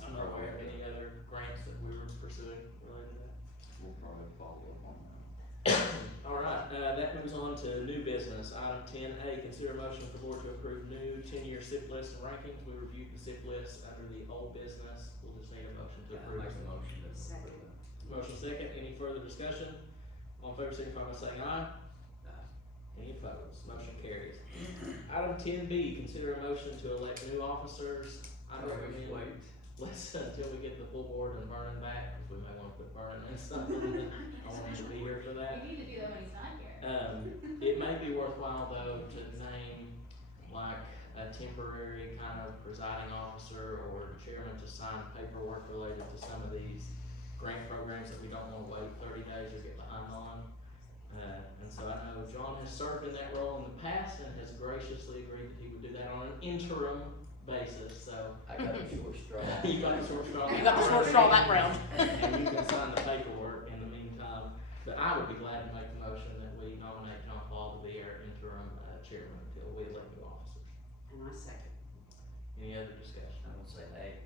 I'm not aware of any other grants that we were pursuing related to that. We'll probably follow up on that. Alright, that moves on to new business. Item 10A, consider motion for the board to approve new 10-year SIP list and rankings. We reviewed the SIP list under the old business. We'll just need a motion to approve. Make a motion to Second. approve it. Motion second, any further discussion? All in favor, signify by saying aye. Any opposed? Motion carries. Item 10B, consider a motion to elect new officers. I recommend let's until we get the full board and Vernon back, because we may wanna put Vernon in something. I want him to be here for that. You need to do that when he's not here. It may be worthwhile though to name like a temporary kind of presiding officer or chairman to sign paperwork related to some of these grant programs that we don't wanna wait 30 days to get behind on. And so I know John has served in that role in the past and has graciously agreed that he would do that on an interim basis, so. I got a short straw. You got the short straw. You got the short straw that round. And you can sign the paperwork in the meantime, but I would be glad to make the motion that we nominate John Paul to be our interim, chairman until we elect new officers. And I second. Any other discussion? I'm gonna say nay.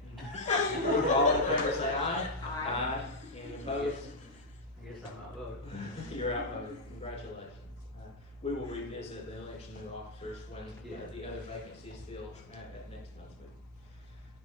All in favor say aye. Aye. Any opposed? Guess I'm not voting. You're outvoted, congratulations. We will revisit the election of new officers when the other vacancy is filled at next month's meeting.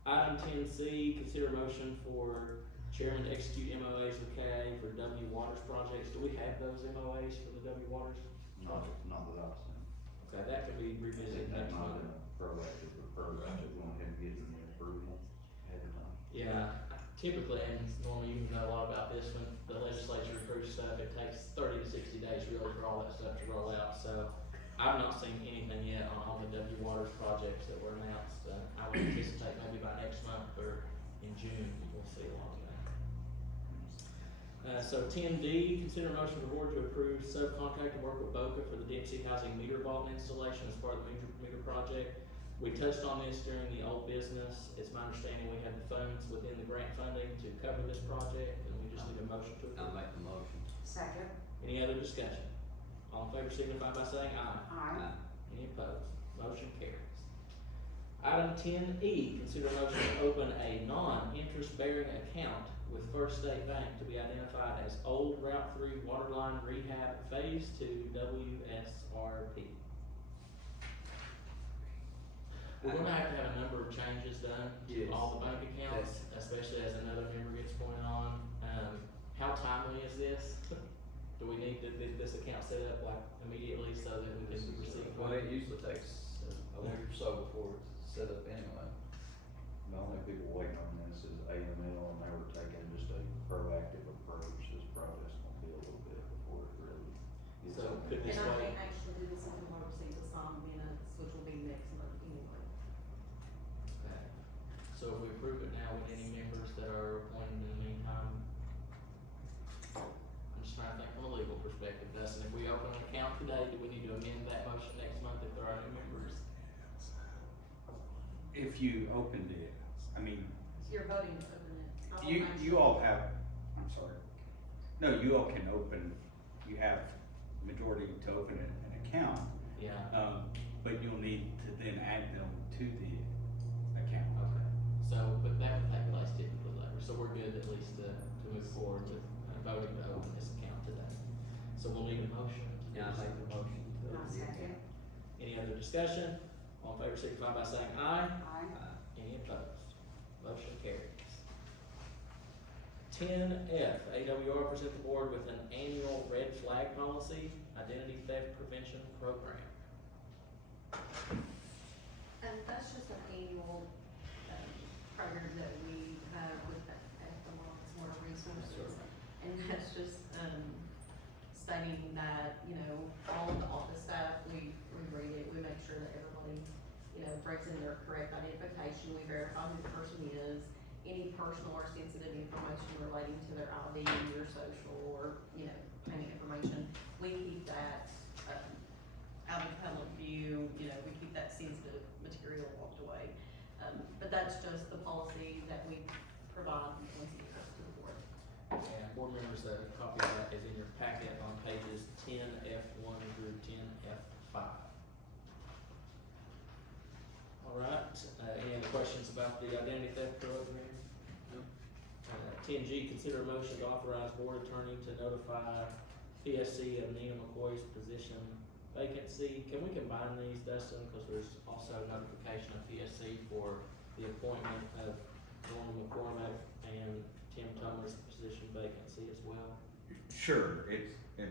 Item 10C, consider motion for chairman to execute MOAs with KA for W Waters projects. Do we have those MOAs for the W Waters? Not that I've seen. Okay, that could be I revisited think that next might month. have been proactive or proactive, going ahead and getting the approval ahead of time. Yeah, typically, and normally you know a lot about this, when the legislature approves stuff, it takes 30 to 60 days really for all that stuff to roll out, so I've not seen anything yet on all the W Waters projects that were announced. I would anticipate maybe by next month or in June, we'll see a lot of that. So 10D, consider a motion of the board to approve subcontractor work with Boca for the Dempsey Housing meter vault installation as part of the meter project. We touched on this during the old business. It's my understanding we have the funds within the grant funding to cover this project, and we just need a motion to I'll approve. make the motion. Second. Any other discussion? All in favor signify by saying aye. Aye. Any opposed? Motion carries. Item 10E, consider a motion to open a non-interest bearing account with First State Bank to be identified as Old Route 3 Waterline Rehab Phase 2 WSRP. We're gonna have to have a number of changes done to Yes. all the bank accounts, especially as another member gets appointed on. How timely is this? Do we need this account set up like immediately so that we can receive? Well, it usually takes a week or so before it's set up anyway. The only people waiting on this is AML, and they were taking just a proactive approach. This project's gonna be a little bit before it really gets. So on. could And this I way? can't actually do this until I receive the signed minutes, which will be next month anyway. Okay. So if we approve it now, with any members that are appointed in the meantime? I'm just trying to think from a legal perspective, Dustin, if we open an account today, do we need to amend that motion next month if there are new members? If you opened it, I mean, So you're voting to open it. I will you make sure. all have, I'm sorry. No, you all can open, you have majority to open an account, Yeah, but you'll need to then add them to the account. okay. So, but that would take place typically later, so we're good at least to move forward with voting to open this account today. So we'll need a motion. to do Yeah, I so. make the motion to. I'll second. Any other discussion? All in favor signify by saying aye. Aye. Any opposed? Motion carries. 10F, AWR present the board with an annual red flag policy, identity theft prevention program. And that's just an annual, program that we have with the Office of Water Resources. And that's just, stating that, you know, all of the office staff, we read it, we make sure that everybody, you know, brings in their correct identification, we verify who the person is, any personal or sensitive information relating to their ID, their social, or, you know, any information, we keep that, out of public view, you know, we keep that sensitive material locked away. But that's just the policy that we provide once a year to the board. And board members, a copy of that is in your packet on pages 10F1 through 10F5. All right, any other questions about the identity theft program? No. 10G, consider a motion to authorize board attorney to notify PSC of Nina McCoy's position vacancy. Can we combine these, Dustin, because there's also notification of PSC for the appointment of Norman McCormick and Tim Tomer's position vacancy as well? Sure, and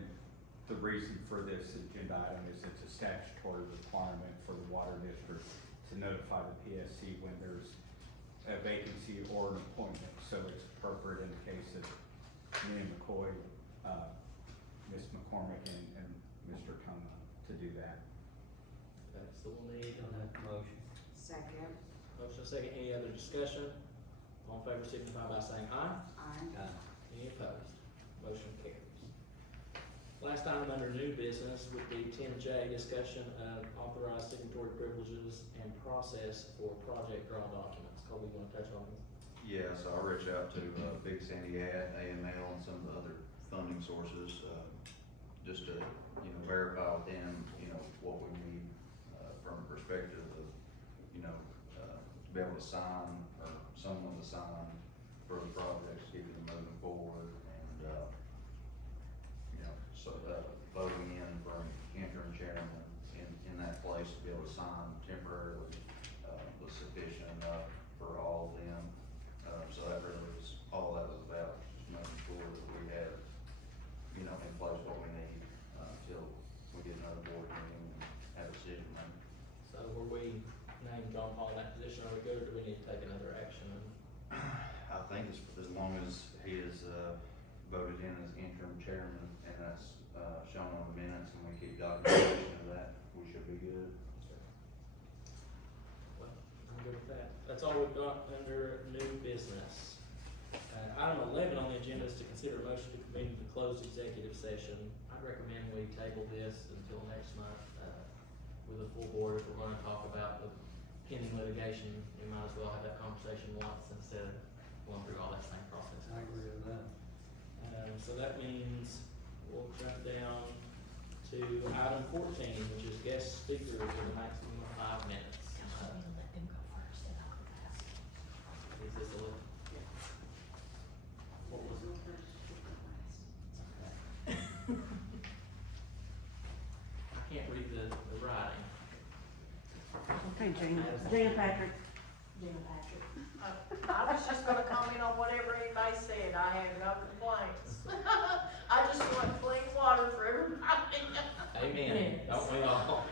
the reason for this agenda item is it's a statutory requirement for the water district to notify the PSC when there's a vacancy or an appointment, so it's appropriate in the case of Nina McCoy, Ms. McCormick, and Mr. Toma to do that. Okay, so we'll need I'll make the motion. Second. motion second, any other discussion? All in favor signify by saying aye. Aye. Any opposed? Motion carries. Last item under new business would be 10J, discussion of authorized signatory privileges and process for project draw documents. Colby, you wanna touch on this? Yeah, so I reached out to, Big Sandy AML, and some of the other funding sources, just to, you know, verify with them, you know, what we need, from a perspective of, you know, to be able to sign, or someone to sign for the projects, keeping them moving forward, and, you know, so, voting in from interim chairman in that place to be able to sign temporarily, was sufficient enough for all of them. So that really was, all that was about, just making sure that we had long as he is, voted in as interim chairman, and that's, shown on the minutes, and we keep documentation of that, we should be good. Well, I'm good with that. That's all we've got under new business. Item 11 on the agenda is to consider a motion to convene the closed executive session. I'd recommend we table this until next month, with a full board. If we're gonna talk about the pending litigation, we might as well have that conversation once instead of going through all that same process. I agree with that. So that means we'll jump down to item 14, which is guest speakers with a maximum of 5 minutes. Is this a little? What was it? I can't read the writing. Okay, Gina Patrick. I was just gonna comment on whatever anybody said, I have no complaints. I just want clean water for everybody. Amen. Don't we all?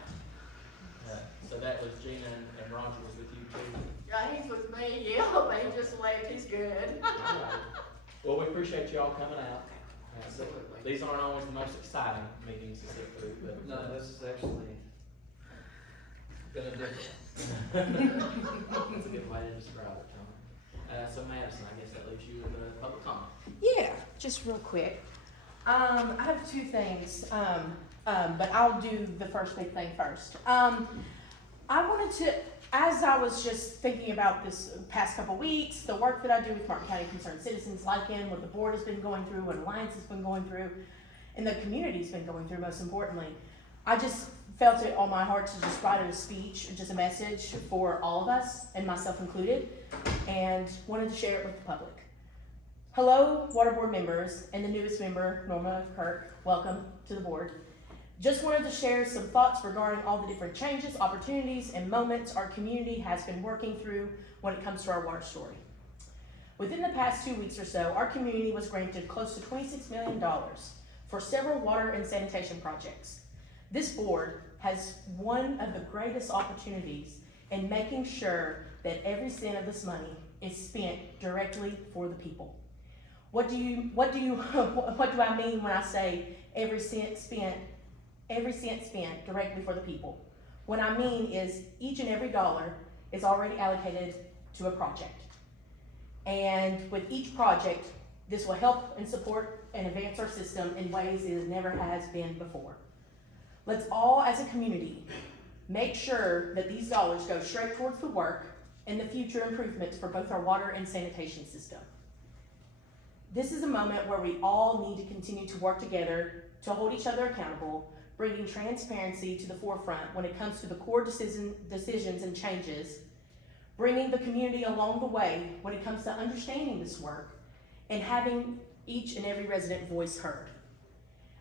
So that was Gina and Roger was with you too. Yeah, he's with me, yeah, but he just left, he's good. All right. Well, we appreciate you all coming out. Absolutely. These aren't always the most exciting meetings to sit through, but. No, this is actually been a different. That's a good way to describe it, Tom. So Madison, I guess that leaves you with a public comment. Yeah, just real quick. I have two things, but I'll do the first big thing first. I wanted to, as I was just thinking about this past couple weeks, the work that I do with Martin County Concerned Citizens, what the board has been going through, what Alliance has been going through, and the community's been going through, most importantly, I just felt it on my heart to just write a speech, just a message for all of us, and myself included, and wanted to share it with the public. Hello, Water Board members, and the newest member, Norma Kirk, welcome to the board. Just wanted to share some thoughts regarding all the different changes, opportunities, and moments our community has been working through when it comes to our water story. Within the past 2 weeks or so, our community was granted close to $26 million for several water and sanitation projects. This board has one of the greatest opportunities in making sure that every cent of this money is spent directly for the people. What do I mean when I say every cent spent directly for the people? What I mean is each and every dollar is already allocated to a project. And with each project, this will help and support and advance our system in ways it never has been before. Let's all, as a community, make sure that these dollars go straight towards the work and the future improvements for both our water and sanitation system. This is a moment where we all need to continue to work together to hold each other accountable, bringing transparency to the forefront when it comes to the core decisions and changes, bringing the community along the way when it comes to understanding this work, and having each and every resident voice heard.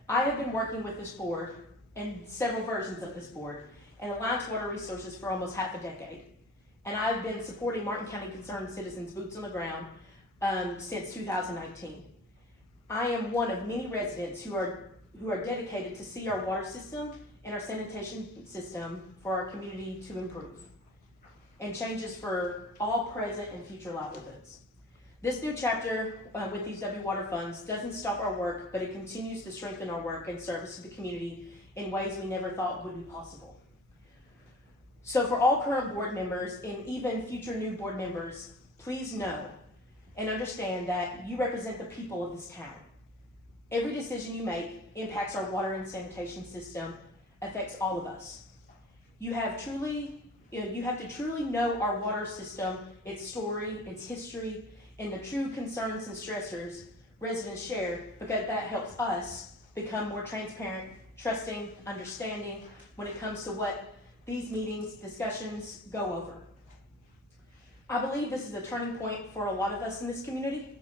I have been working with this board and several versions of this board and Alliance Water Resources for almost half a decade. And I've been supporting Martin County Concerned Citizens boots on the ground since 2019. I am one of many residents who are dedicated to see our water system and our sanitation system for our community to improve and changes for all present and future livelihoods. This new chapter with these W Water funds doesn't stop our work, but it continues to strengthen our work and service to the community in ways we never thought would be possible. So for all current board members and even future new board members, please know and understand that you represent the people of this town. Every decision you make impacts our water and sanitation system, affects all of us. You have to truly know our water system, its story, its history, and the true concerns and stressors residents share, because that helps us become more transparent, trusting, understanding when it comes to what these meetings, discussions go over. I believe this is a turning point for a lot of us in this community,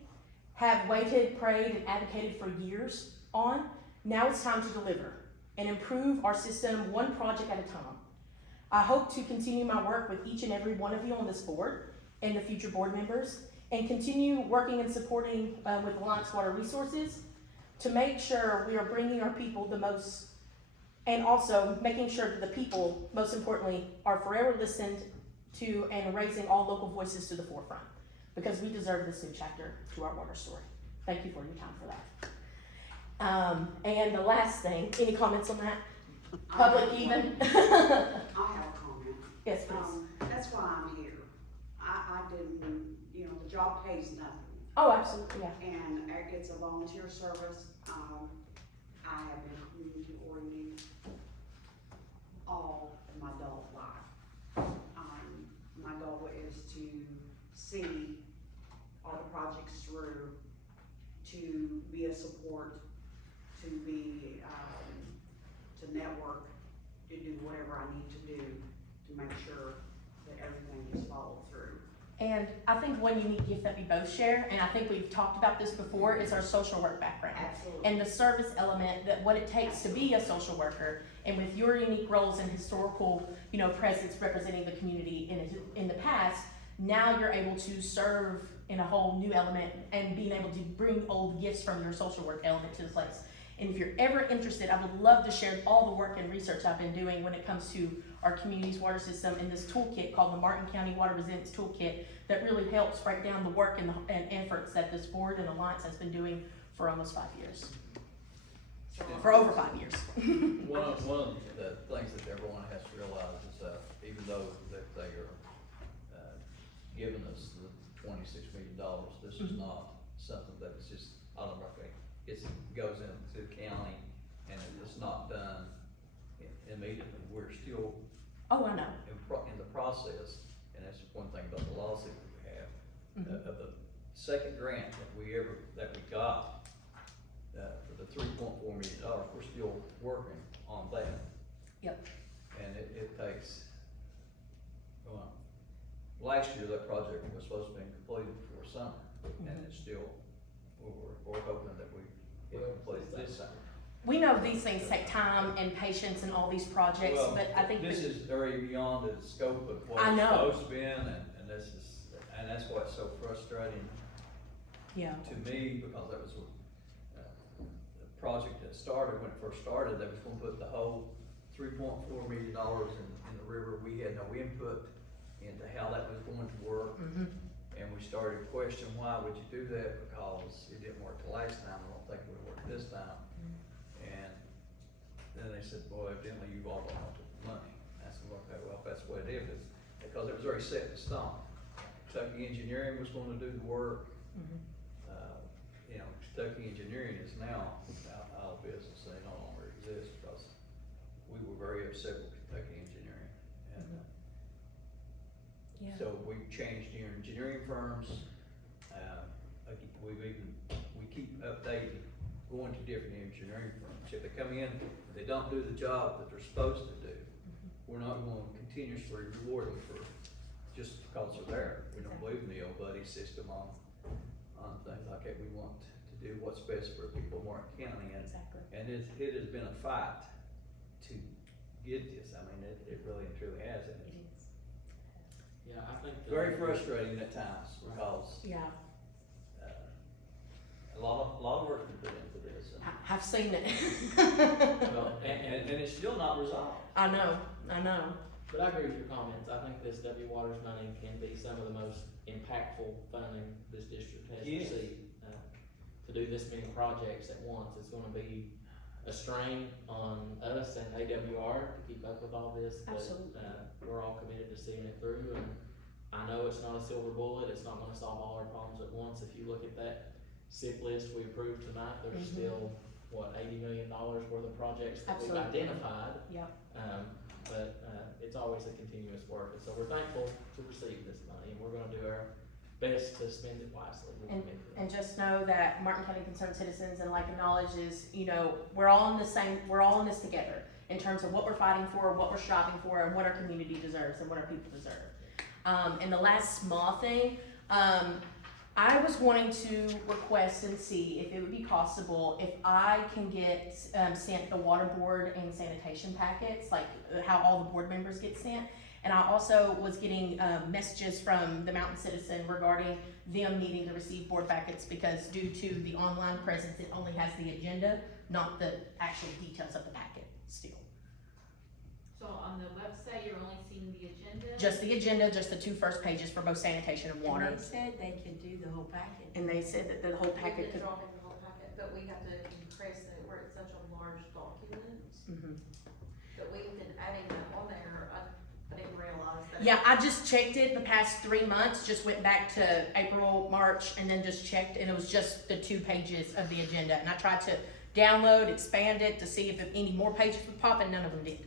have waited, prayed, and advocated for years on. Now it's time to deliver and improve our system one project at a time. I hope to continue my work with each and every one of you on this board and the future board members, and continue working and supporting with Alliance Water Resources to make sure we are bringing our people the most, and also making sure that the people, most importantly, are forever listened to and raising all local voices to the forefront. because we deserve this new chapter to our water story. Thank you for your time for that. And the last thing, any comments on that? Public even? I have a comment. Yes, please. That's why I'm here. I didn't, the job pays nothing. Oh, absolutely, yeah. And it's a volunteer service. I have been community oriented all of my adult life. My goal is to see all the projects through, to be a support, to be, to network, to do whatever I need to do to make sure that everything is followed through. And I think one unique gift that we both share, and I think we've talked about this before, is our social work background. Absolutely. And the service element, that what it takes to be a social worker, and with your unique roles and historical, presence representing the community in the past, now you're able to serve in a whole new element and being able to bring old gifts from your social work element to the place. And if you're ever interested, I would love to share all the work and research I've been doing when it comes to our community's water system in this toolkit called the Martin County Water Resilience Toolkit that really helps break down the work and efforts that this board and Alliance has been doing for almost 5 years. For over 5 years. One of the things that everyone has to realize is that even though that they are giving us the $26 million, this is not something that is just automatic. It goes into the county and it's not done immediately. We're still Oh, I know. in the process, and that's one thing about the lawsuit that we have. Of the second grant that we got for the $3.4 million, we're still working on that. Yep. And it takes, well, last year that project was supposed to be completed before summer, and it's still, we're hoping that we get completed this summer. We know these things take time and patience and all these projects, Well, but I think this is very beyond the scope of what I it's know. supposed to be, and that's what's so frustrating yeah. to me, because that was the project that started, when it first started, they was gonna put the whole $3.4 million in the river. We had no input into how that was going to work. And we started questioning, why would you do that? Because it didn't work the last time, I don't think it would work this time. And then they said, boy, evidently you all don't want the money. I said, okay, well, if that's what it is, because it was already set in stone. Kentucky Engineering was gonna do the work. Kentucky Engineering is now out of business, they no longer exist, because we were very upset with Kentucky Engineering. And Yeah. so we changed your engineering firms. We keep updating, going to different engineering firms. If they come in, if they don't do the job that they're supposed to do, we're not going to continuously reward them for just because they're there. We don't believe in the old buddy system on things like that. We want to do what's best for the people of Martin County, Exactly. and it has been a fight to get this. I mean, it really and truly has. It is. Yeah, I think. Very frustrating at times, because Yeah. a lot of work has been put into this, I've seen it. Well, and it's still not resolved. I know. But I agree with your comments. I think this W Waters money can be some of the most impactful funding this district has Yes. received. To do this many projects at once, it's gonna be a strain on us and AWR to keep up with all this, but, Absolutely. we're all committed to seeing it through, and I know it's not a silver bullet, it's not gonna solve all our problems at once. If you look at that SIP list we approved tonight, there's still, $80 million worth of projects that we've Absolutely. identified. Yep. But it's always a continuous work, and so we're thankful to receive this money, and we're gonna do our best to spend it wisely. We'll commit to that. And just know that Martin County Concerned Citizens and Like Knowledge is, we're all in this together in terms of what we're fighting for, what we're striving for, and what our community deserves and what our people deserve. And the last small thing, I was wanting to request and see if it would be possible if I can get sent the water board and sanitation packets, like how all the board members get sent. And I also was getting messages from the Mountain Citizen regarding them needing to receive board packets because due to the online presence, it only has the agenda, not the actual details of the packet still. So on the website, you're only seeing the agenda? Just the agenda, just the two first pages for both sanitation and water. And they said they could do the whole packet. And they said that the whole We packet could could. drop in the whole packet, but we have to compress it where it's such a large document. Mhm. But we can add that on there, I didn't realize that. Yeah, I just checked it the past 3 months, just went back to April, March, and then just checked, and it was just the 2 pages of the agenda. And I tried to download, expand it to see if any more pages would pop, and none of them did.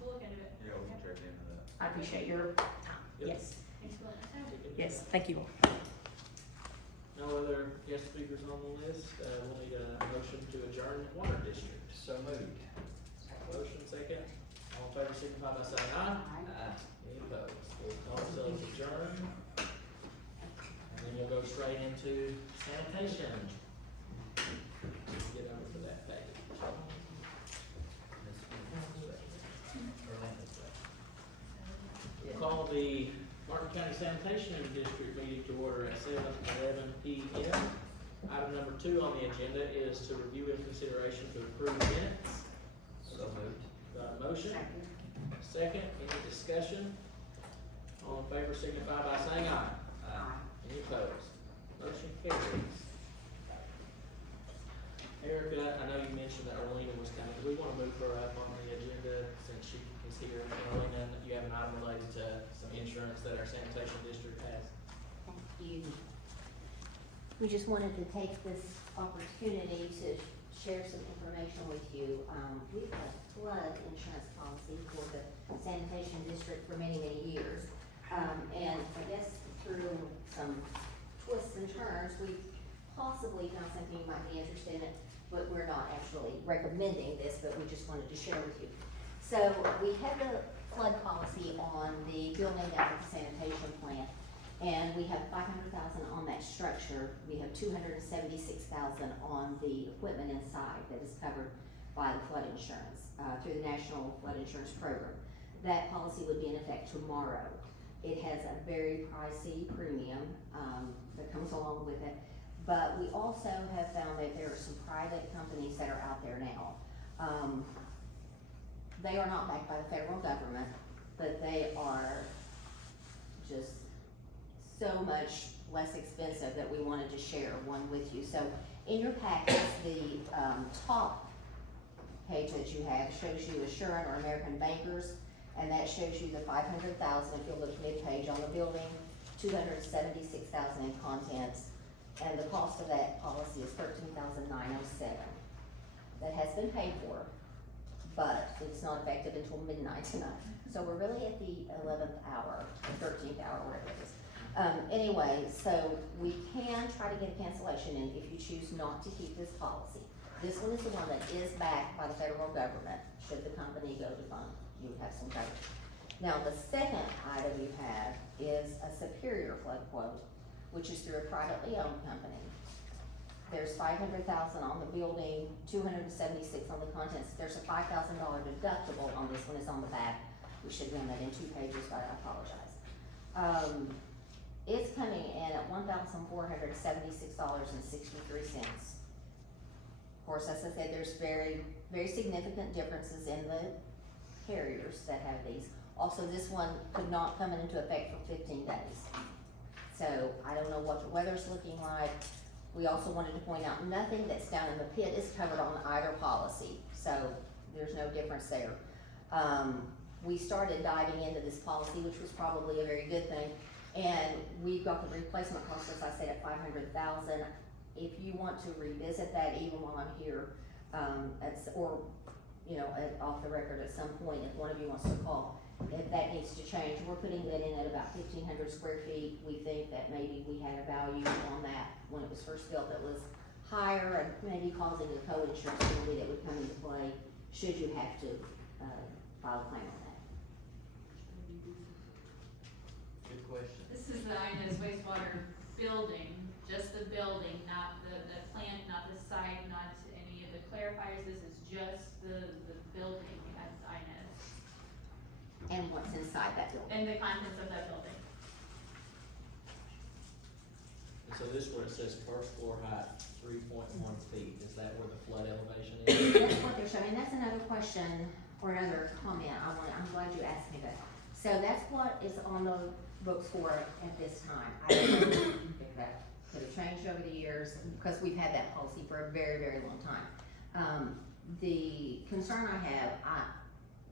We'll look into it. Yeah, we can check into that. I appreciate your time. Yep. Yes, Thanks for letting us know. yes, thank you. No other guest speakers on the list, we'll need a motion to adjourn the water district. So moved. Motion second, all in favor signify by saying aye. Aye. Any opposed? We'll call ourselves adjourned. And then you'll go straight into sanitation. Get over to that page. We'll call the Martin County Sanitation District meeting to order at 7:11 p.m. Item number 2 on the agenda is to review and consideration to approve minutes. So moved. Got a motion? Second, any discussion? All in favor signify by saying aye. Aye. Any opposed? Motion carries. Erica, I know you mentioned that Arlena was coming. Do we want to move her up on the agenda since she is here? Arlena, you have an item related to some insurance that our sanitation district has. Thank you. We just wanted to take this opportunity to share some information with you. We've had a flood insurance policy for the sanitation district for many, many years. And I guess through some twists and turns, we possibly found something you might be interested in, but we're not actually recommending this, but we just wanted to share with you. So we had the flood policy on the building down at the sanitation plant, and we have $500,000 on that structure. We have $276,000 on the equipment inside that is covered by the flood insurance, through the National Flood Insurance Program. That policy would be in effect tomorrow. It has a very pricey premium, that comes along with it. But we also have found that there are some private companies that are out there now. They are not backed by the federal government, but they are just so much less expensive that we wanted to share one with you. So in your packets, the top page that you have shows you Assurant or American Bankers, and that shows you the $500,000 if you look mid-page on the building, $276,000 in contents, and the cost of that policy is $13,907. That has been paid for, but it's not effective until midnight tonight. So we're really at the 11th hour, the 13th hour, whatever it is. Anyway, so we can try to get a cancellation in if you choose not to keep this policy. This one is the one that is backed by the federal government. Should the company go defunct, you would have some coverage. Now, the second item you have is a superior flood quote, which is through a privately owned company. There's $500,000 on the building, $276 on the contents. There's a $5,000 deductible on this one, it's on the back. We should run that in 2 pages, but I apologize. It's coming in at $1,476.63. Of course, as I said, there's very, very significant differences in the carriers that have these. Also, this one could not come into effect for 15 days. So I don't know what the weather's looking like. We also wanted to point out, nothing that's down in the pit is covered on either policy, so there's no difference there. We started diving into this policy, which was probably a very good thing, and we got the replacement cost, as I said, at $500,000. If you want to revisit that, even while I'm here, off the record at some point, if one of you wants to call, if that needs to change, we're putting that in at about 1,500 square feet. We think that maybe we had a value on that when it was first built that was higher and maybe causing a co-insurance penalty that would come into play should you have to file a claim on that. Good question. This is the Inez wastewater building, just the building, not the plant, not the site, not any of the clarifiers. This is just the building at Inez And what's inside that building. and the contents of that building. And so this where it says first floor height, 3.1 feet, is that where the flood elevation is? That's what they're showing. That's another question or another comment, I'm glad you asked me that. So that's what is on the books for at this time. I don't know if that could have changed over the years, because we've had that policy for a very, very long time. The concern I have,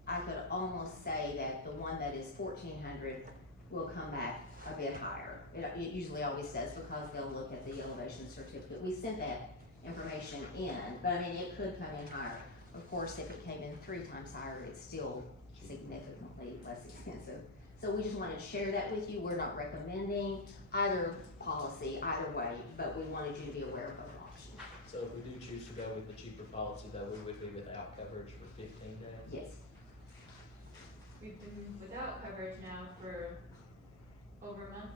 I could almost say that the one that is 1,400 will come back a bit higher. It usually always does, because they'll look at the elevation certificate. We sent that information in, but I mean, it could come in higher. Of course, if it came in 3 times higher, it's still significantly less expensive. So we just wanted to share that with you. We're not recommending either policy, either way, but we wanted you to be aware of both options. So if we do choose to go with the cheaper policy, though, we would be without coverage for 15 days? Yes. We've been without coverage now for over a month,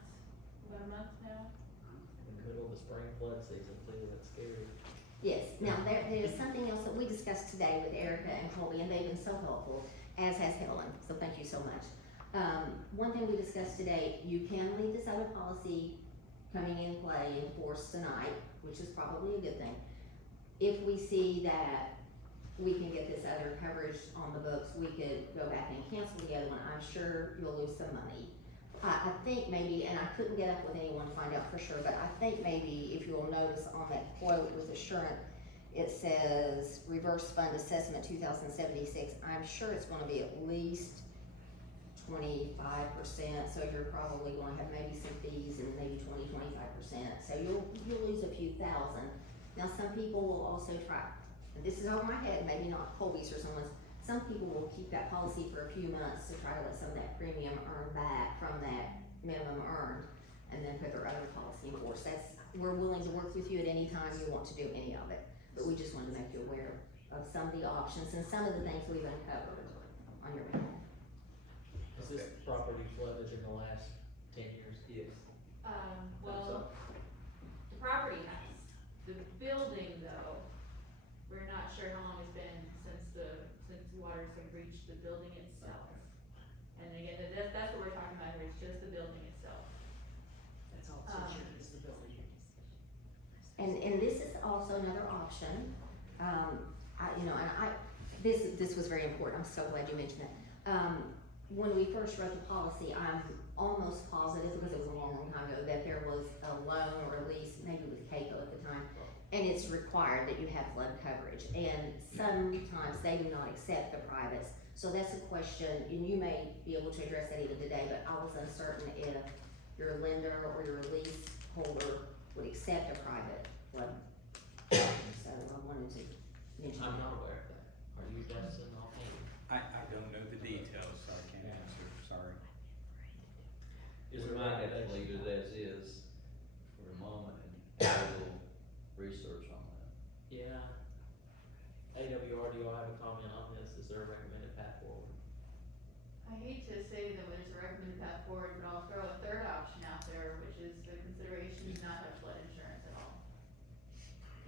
about a month now. In the middle of the spring flood season, too, that's scary. Yes, now there's something else that we discussed today with Erica and Colby, and they've been so helpful, as has Helen, so thank you so much. One thing we discussed today, you can leave this other policy coming in play in force tonight, which is probably a good thing. If we see that we can get this other coverage on the books, we could go back and cancel the other one. I'm sure you'll lose some money. I think maybe, and I couldn't get up with anyone to find out for sure, but I think maybe if you'll notice on that quote with Assurant, it says reverse fund assessment 2,076. I'm sure it's gonna be at least 25%, so you're probably gonna have maybe some fees and maybe 25%. So you'll lose a few thousand. Now some people will also try, and this is over my head, maybe not Colby's or someone's, some people will keep that policy for a few months to try to let some of that premium earn back from that minimum earned, and then put their other policy in force. We're willing to work with you at any time you want to do any of it, but we just wanted to make you aware of some of the options and some of the things we've uncovered on your behalf. Has this property flooded in the last 10 years? Yes. Well, the property has. The building though, we're not sure how long it's been since the waters have reached the building itself. And again, that's what we're talking about here, it's just the building itself. That's all it's insured is the building. And this is also another option. This was very important. I'm so glad you mentioned that. When we first wrote the policy, I'm almost positive, because it was a long, long time ago, that there was a loan or a lease, maybe with CAECO at the time, and it's required that you have flood coverage. And sometimes they do not accept the privates. So that's a question, and you may be able to address that even today, but I was uncertain if your lender or your lease holder would accept a private flood. So I wanted to mention I'm that. not aware of that. Are you, Dustin, offhand? I don't know the details, so I can't answer, sorry. Is We there might have to recommendation? leave it as is for a moment and do a little research on that. Yeah. AWR, do you all have a comment on this? Is there a recommended path forward? I hate to say that there's a recommended path forward, but I'll throw a third option out there, which is the consideration to not have flood insurance at all.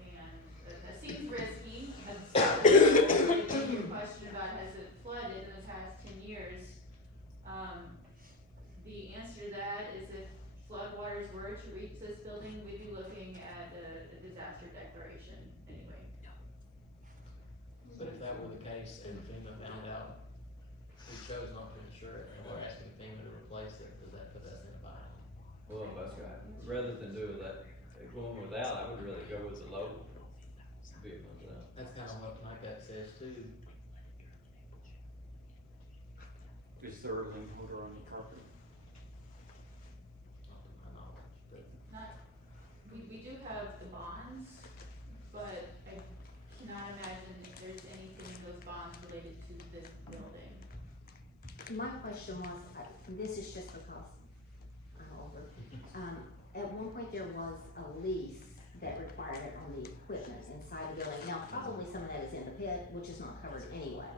And that seems risky, that's your question about has it flooded in the past 10 years. The answer to that is if floodwaters were to reach this building, we'd be looking at a disaster declaration anyway. But if that were the case and FEMA found out we chose not to insure it and we're asking FEMA to replace it, does that put us in a bind? Well, that's right. Rather than do that, going without, I would really go with the low vehicles, That's kind of what my gut says too. Is there a lien holder on the property? Not to my knowledge, but We do have the bonds, but I cannot imagine if there's anything in those bonds related to this building. My question was, this is just because I'm older. At one point there was a lease that required it on the equipment inside the building. Now, probably some of that is in the pit, which is not covered anyway.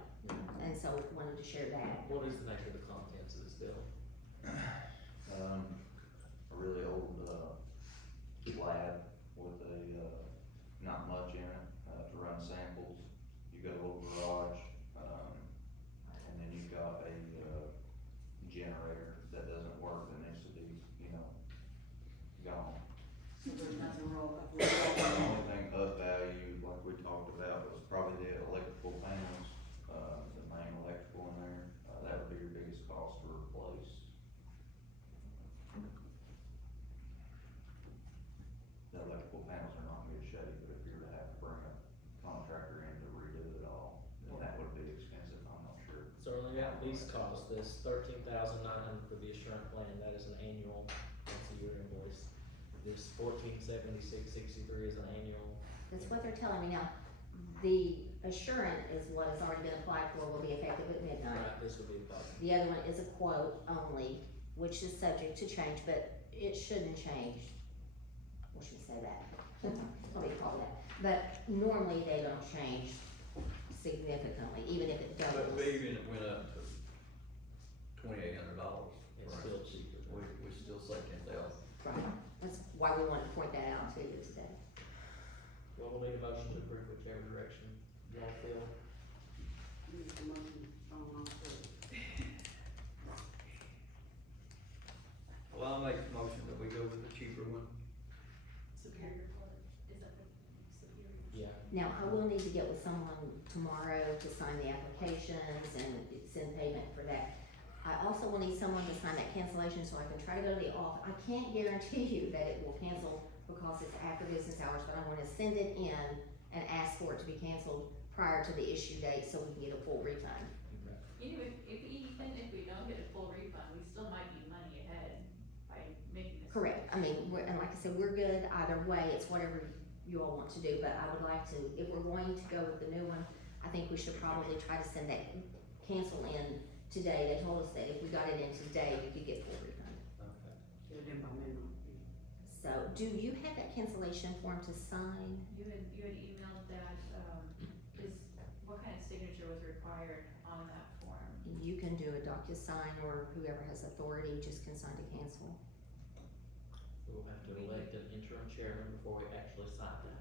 And so wanted to share that. what is the nature of the contents of this bill? A really old, lab with not much in it, to run samples. You got a little garage, and then you've got a, generator that doesn't work, that needs to be, gone. So there's nothing wrong with The only thing of value, like we talked about, was probably the electrical panels, the main these costs, this $13,900 for the assurance plan, that is an annual, that's a year invoice. This $1476.63 is an annual. That's what they're telling me now. The assurance is what has already been applied for, will be effective at midnight. Right, this would be a cost. The other one is a quote only, which is subject to change, but it shouldn't change. Or should we say that? What do you call that? But normally they don't change significantly, even if it But doubles. even if it went up to $2,800. It's still cheaper. We still say 10,000. Right, that's why we want to point that out to you today. Well, we'll need a motion to approve whichever direction y'all feel. Use the motion on through. Well, I'll make the motion that we go with the cheaper one. Superior Court, is that the Superior? Yeah. Now, I will need to get with someone tomorrow to sign the applications and send payment for that. I also will need someone to sign that cancellation so I can try to go to the office. I can't guarantee you that it will cancel because it's after business hours, but I wanna send it in and ask for it to be canceled prior to the issue date so we can get a full refund. You know, even if we don't get a full refund, we still might be money ahead by making this. Correct, I mean, and like I said, we're good either way, it's whatever you all want to do, but I would like to, if we're going to go with the new one, I think we should probably try to send that cancel in today. They told us that if we got it in today, we could get full refund. Okay. Get it in by midnight. So, do you have that cancellation form to sign? You had emailed that, what kind of signature was required on that form? You can do a DocuSign, or whoever has authority just can sign to cancel. We'll have to elect an interim chairman before we actually sign that.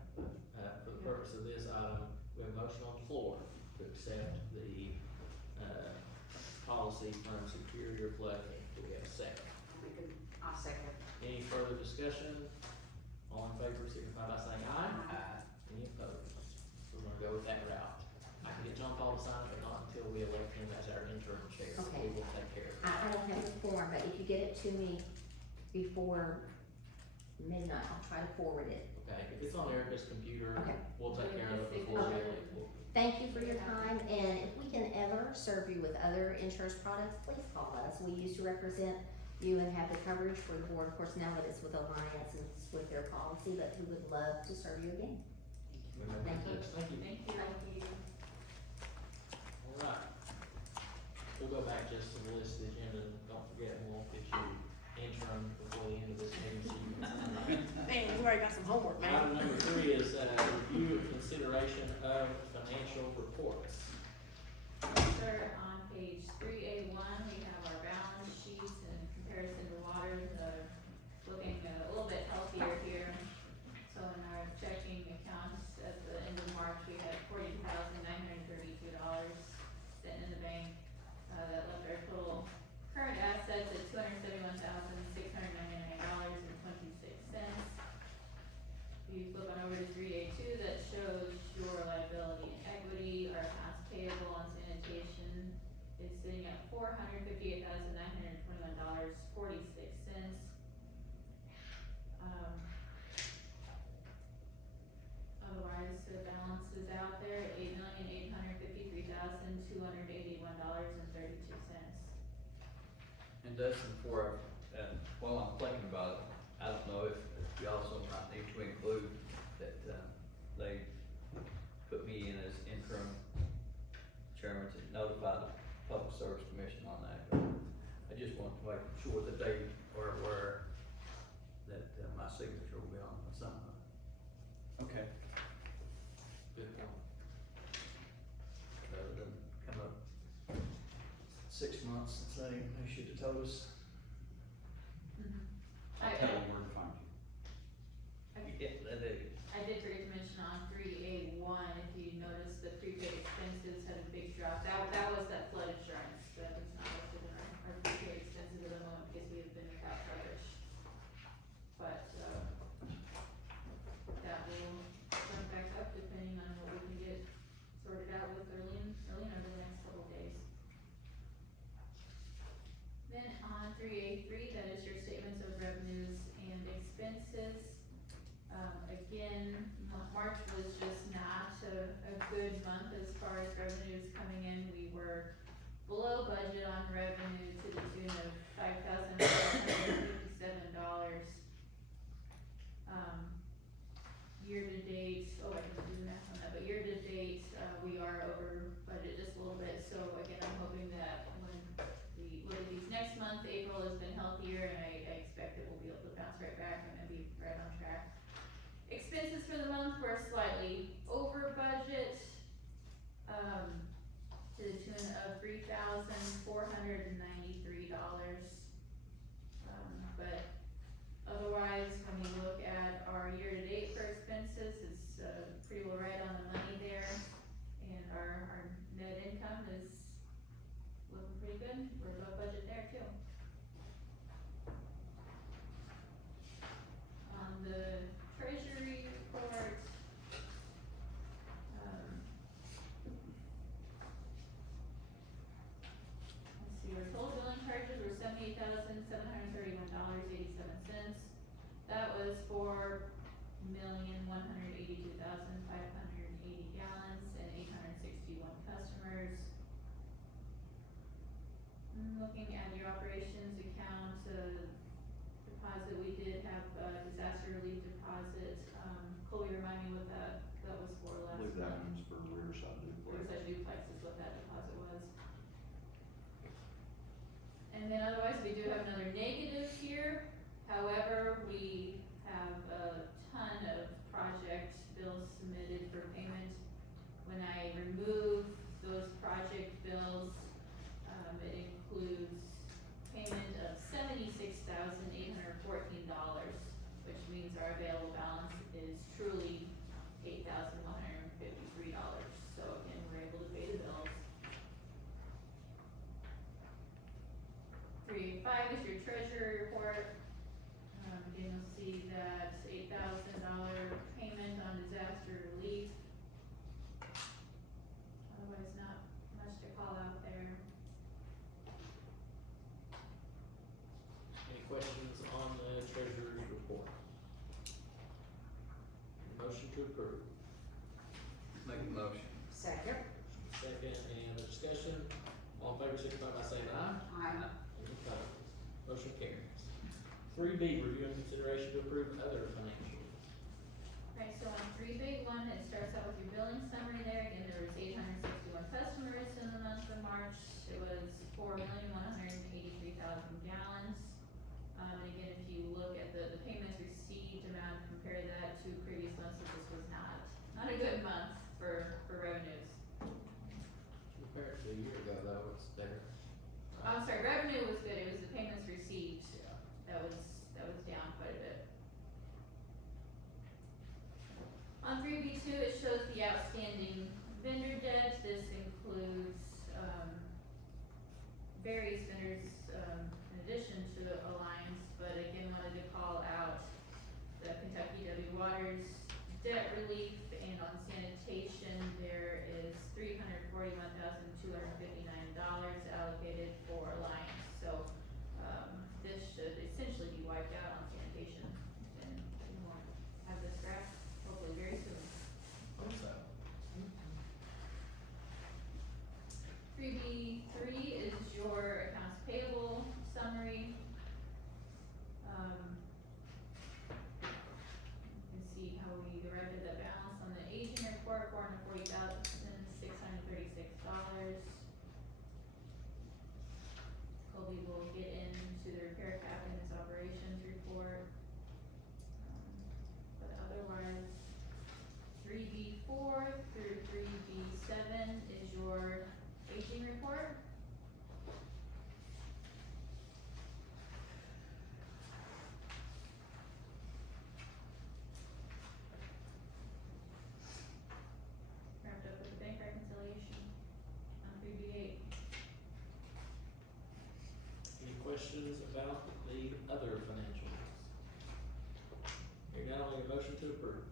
But, for the purpose of this item, we have a motion on the floor to accept the, policy from Superior Flooding. Do we have a second? I second. Any further discussion? All in favor, signify by saying aye. Aye. Any opposed? We're gonna go with that route. I can get John Paul to sign it, but not until we elect him as our interim chair. Okay. We will take care of it. I don't have the form, but if you get it to me before midnight, I'll try to forward it. Okay, if it's on Erica's computer, Okay. we'll take care of it before we elect him. Thank you for your time, and if we can ever serve you with other insurance products, please call us. We used to represent you and have the coverage for the board. Of course, now that it's with Alliance and it's with their policy, but we would love to serve you again. Thank you. Thank you. Thank you. All right. We'll go back just to the list of the agenda, and don't forget, we'll get you interim before the end of this meeting, so you can sign it. Man, you already got some homework, Item number 3 is, review and consideration of financial reports. Sir, on page 3A1, we have our balance sheets in comparison to water, looking a little bit healthier here. So in our checking accounts at the end of March, we had $40,932 sitting in the bank. That left our total current assets at $271,699.26. If you flip on over to 3A2, that shows your liability and equity. Our accounts payable on sanitation is sitting at $458,921.46. Otherwise, the balance is out there, $8,853,281.32. And Dustin, before while I'm thinking about it, I don't know if you also might need to include that, they put me in as interim chairman to notify the Public Service Commission on that. I just want to make sure that they are aware that, my signature will be on something. Okay. Good point. Rather than come up 6 months and say, they should have told us. Tell them where to find you. Yeah, they do. I did forget to mention on 3A1, if you notice the prepaid expenses had a big drop, that was that flood insurance, that was not listed in our prepaid expenses at the moment because we have been without coverage. But, that will jump back up depending on what we can get sorted out with Erlene over the next couple of days. Then on 3A3, that is your statements of revenues and expenses. Again, March was just not a good month as far as revenues coming in. We were below budget on revenue to the tune of $5,457. Year to date, I didn't do the math on that, but year to date, we are over budget just a little bit, so again, I'm hoping that when we look at these next month, April has been healthier, and I expect that we'll be able to bounce right back and be right on track. Expenses for the month were slightly over budget, to the tune of $3,493. But otherwise, when you look at our year-to-date for expenses, it's, pretty well right on the money there. And our net income is looking pretty good, we're above budget there too. On the treasury report, let's see, our total billing charges were $78,731.87. That was for 1,182,580 gallons and 861 customers. Looking at your operations account, deposit, we did have a disaster relief deposit. Colby, remind me what that was for I last believe that month. one's for Riverside Duplex. Riverside Duplex is what that deposit was. And then otherwise, we do have another negative here. However, we have a ton of project bills submitted for payment. When I remove those project bills, it includes payment of $76,814, which means our available balance is truly $8,153. So again, we're able to pay the bills. 385 is your treasury report. Again, you'll see that $8,000 payment on disaster relief. Otherwise, not much to call out there. Any questions on the treasurer's report? Motion to approve. Make a motion. Second. Second, any other discussion? All in favor, signify by saying aye. Aye. Any opposed? Motion carries. 3B, review and consideration to approve other financials. Okay, so on 3B1, it starts out with your billing summary there. Again, there was 861 customers in the month of March. It was 4,183,000 gallons. And again, if you look at the payments received amount, compare that to previous months, so this was not a good month for revenues. Compared to a year ago, though, it's there. I'm sorry, revenue was good, it was the payments received Yeah. that was down quite a bit. On 3B2, it shows the outstanding vendor debt. This includes, various vendors, in addition to Alliance, but again, wanted to call out the Kentucky Waters debt relief, and on sanitation, there is $341,259 allocated for Alliance. So, this should essentially be wiped out on sanitation, and we won't have this graph hopefully very soon. Hope so. 3B3 is your accounts payable summary. You can see how we arrived at the balance on the aging report, $440,636. Colby will get into the repair cap in his operations report. But otherwise, 3B4 through 3B7 is your aging report. Wrapped up with the bank reconciliation on 3B8. Any questions about the other financials? Here now, we have a motion to approve.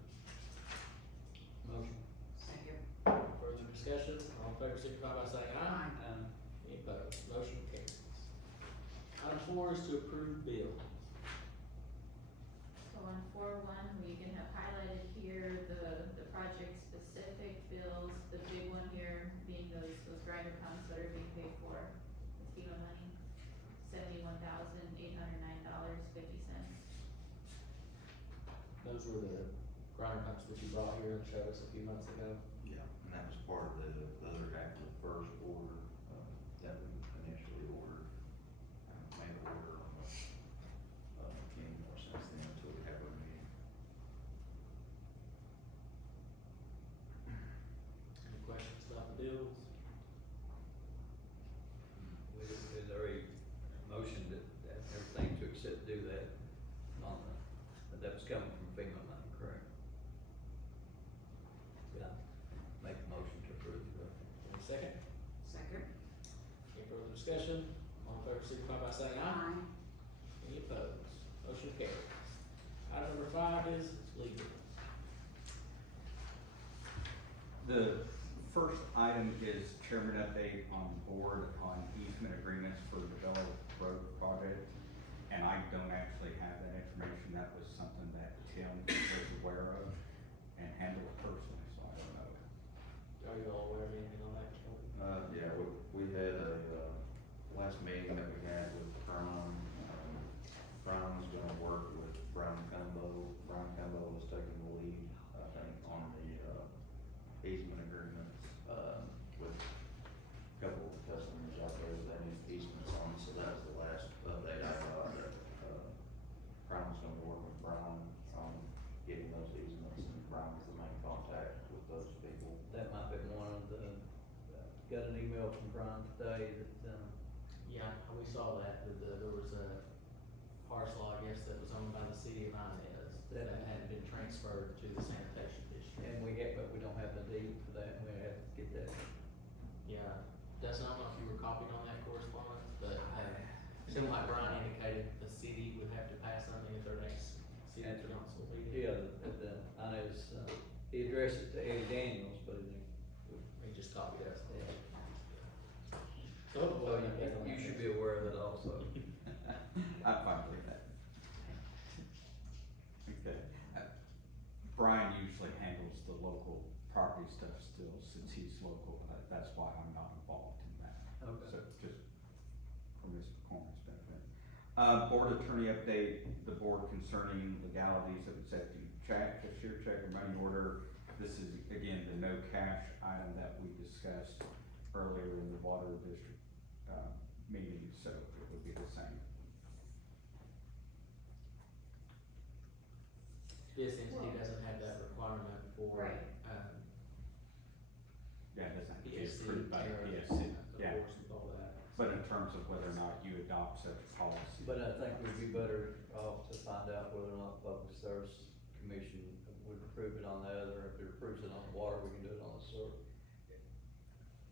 Motion. Second. Further discussion? All in favor, signify by saying aye. Any opposed? Motion carries. Item 4 is to approve bills. So on 4.1, we can have highlighted here the project-specific bills, the big one here being those grinder pumps that are being paid for. $1,000.50. Those were the grinder pumps that you brought here and showed us a few months ago. Yeah, and that was part of the other half of the first order, that we initially ordered. Made an order on the, any more since then until we have a meeting. Any questions about the bills? Is there a motion that everything to accept, do that on the, that was coming from FEMA money, correct? Yeah, make a motion to approve the. Any second? Second. Any further discussion? All in favor, signify by saying aye. Any opposed? Motion carries. Item number 5 is legal. The first item is chairman update on board on easement agreements for developed road project. And I don't actually have that information. That was something that Tim was aware of and handled personally, so I don't know. Are you all aware of anything on that? Yeah, we had a, last meeting that we had with Brown, Brown's gonna work with Brown Combo. Brown Combo is taking the lead, I think, on the, easement agreements, with a couple of customers out there that need easements on, so that was the last update I got. Brown's gonna work with Brown on getting those easements, and Brown's the main contact with those people. That might be one of the, got an email from Brian today that, Yeah, we saw that, there was a parcel, I guess, that was owned by the city of Inez that hadn't been transferred to the sanitation district. and but we don't have the deed for that, and we have to get that. Yeah, Dustin, I don't know if you were copied on that correspondence, but, it seemed like Brian indicated the city would have to pass something at their next city council meeting. Yeah, I know it's, he addressed it to Eddie Daniels, but He just copied us. yeah. So hopefully, You should be aware of that also. I'm fine with that. Okay. Brian usually handles the local property stuff still, since he's local, that's why I'm not involved in that. Okay. So just for Mr. Corman's benefit. Board attorney update, the board concerning legalities of accepting check, cashier check, or money order. This is, again, the no cash item that we discussed earlier in the water district, meeting, so it would be the same. This entity doesn't have that requirement for, Right. Yeah, it doesn't have to be PSC. approved by or, PSC, of yeah. course, with all that. But in terms of whether or not you adopt such a policy. But I think we'd be better off to find out whether or not the Public Service Commission would approve it on the other. If it approves it on the water, we can do it on the sewer.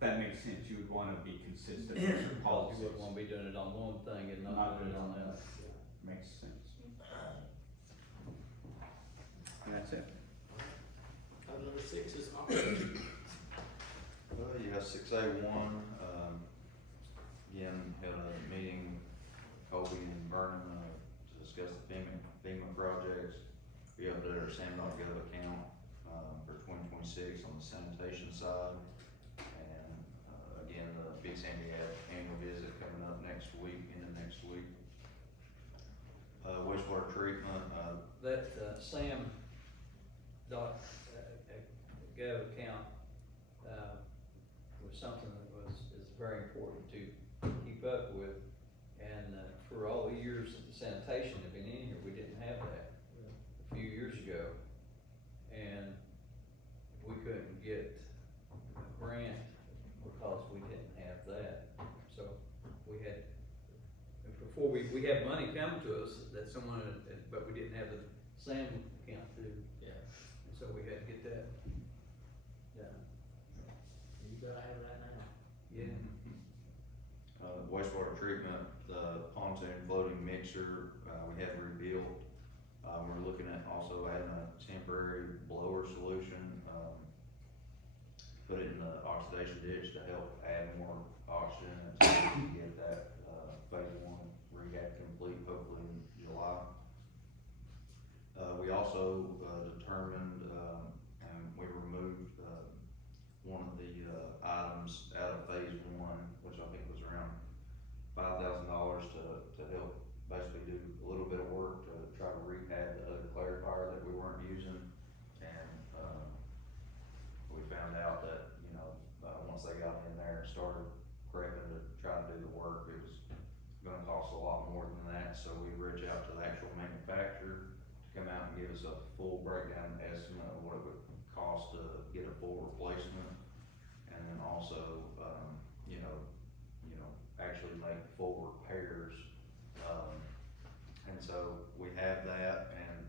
That makes sense, you would wanna be consistent with your You policies. wouldn't wanna be doing it on one thing and not doing it on the other. Makes sense. And that's it. Item number 6 is operation. Well, you have 6A1, again, had a meeting, Colby and Vernon, to discuss the FEMA projects. We updated our SAM.gov account, for 2026 on the sanitation side. And, again, the Big Sandy annual visit coming up next week, into next week. Wastewater treatment, That, Sam dot, gov account, was something that is very important to keep up with. And, for all the years that the sanitation had been in here, we didn't have that a few years ago. And we couldn't get a grant because we didn't have that. So we had, before we had money come to us that someone, but we didn't have the SAM account too. Yeah, And so we had to get that done. you better have that now. Yeah. wastewater treatment, the pontoon floating mixer, we have rebuilt. We're looking at also adding a temporary blower solution, put it in the oxidation ditch to help add more oxygen until we can get that, phase 1 rehab complete, hopefully in July. We also, determined, and we removed, one of the, items out of phase 1, which I think was around $5,000 to help basically do a little bit rehab the other clarifier that we weren't using. And, we found out that, you know, once they got in there and started prepping to try to do the work, it was gonna cost a lot more than that. So we reached out to the actual manufacturer to come out and give us a full breakdown estimate of what it would cost to get a full replacement. And then also, actually make full repairs. And so we have that, and,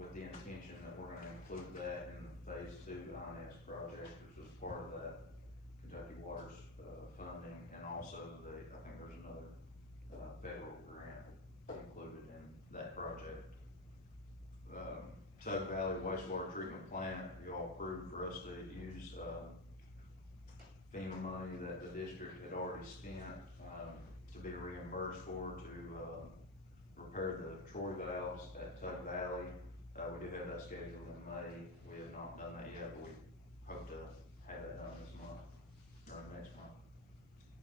with the intention that we're gonna include that in the phase 2 INS project, which is part of that Kentucky Water's, funding, and also I think there's another, federal grant included in that project. Tug Valley wastewater treatment plant, you all approved for us to use, FEMA money that the district had already spent, to be reimbursed for to, repair the Troy valves at Tug Valley. We do have that scheduled in May. We have not done that yet, but we hope to have that done this month, or next month.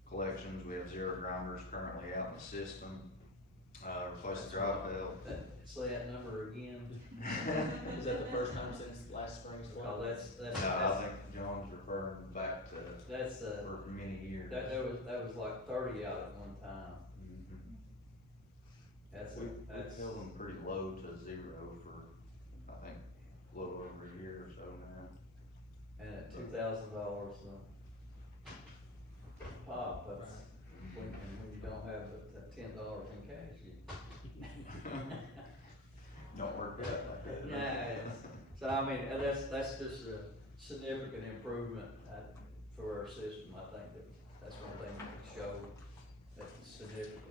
Collections, we have 0 grinders currently out in the system. Replace the drive belt. Say that number again. Is that the first time since last spring's flood? Well, that's, No, I think John's referring back to, that's, for many years. that was like 30 out at one time. Mhm. That's, We that's, held them pretty low to 0 for, I think, a little over a year or so now. and at $2,000 pop, that's, when you don't have that $10 in cash, you. Don't work out like that. Yeah, so I mean, that's just a significant improvement, for our system. I think that's one thing that can show that's significant.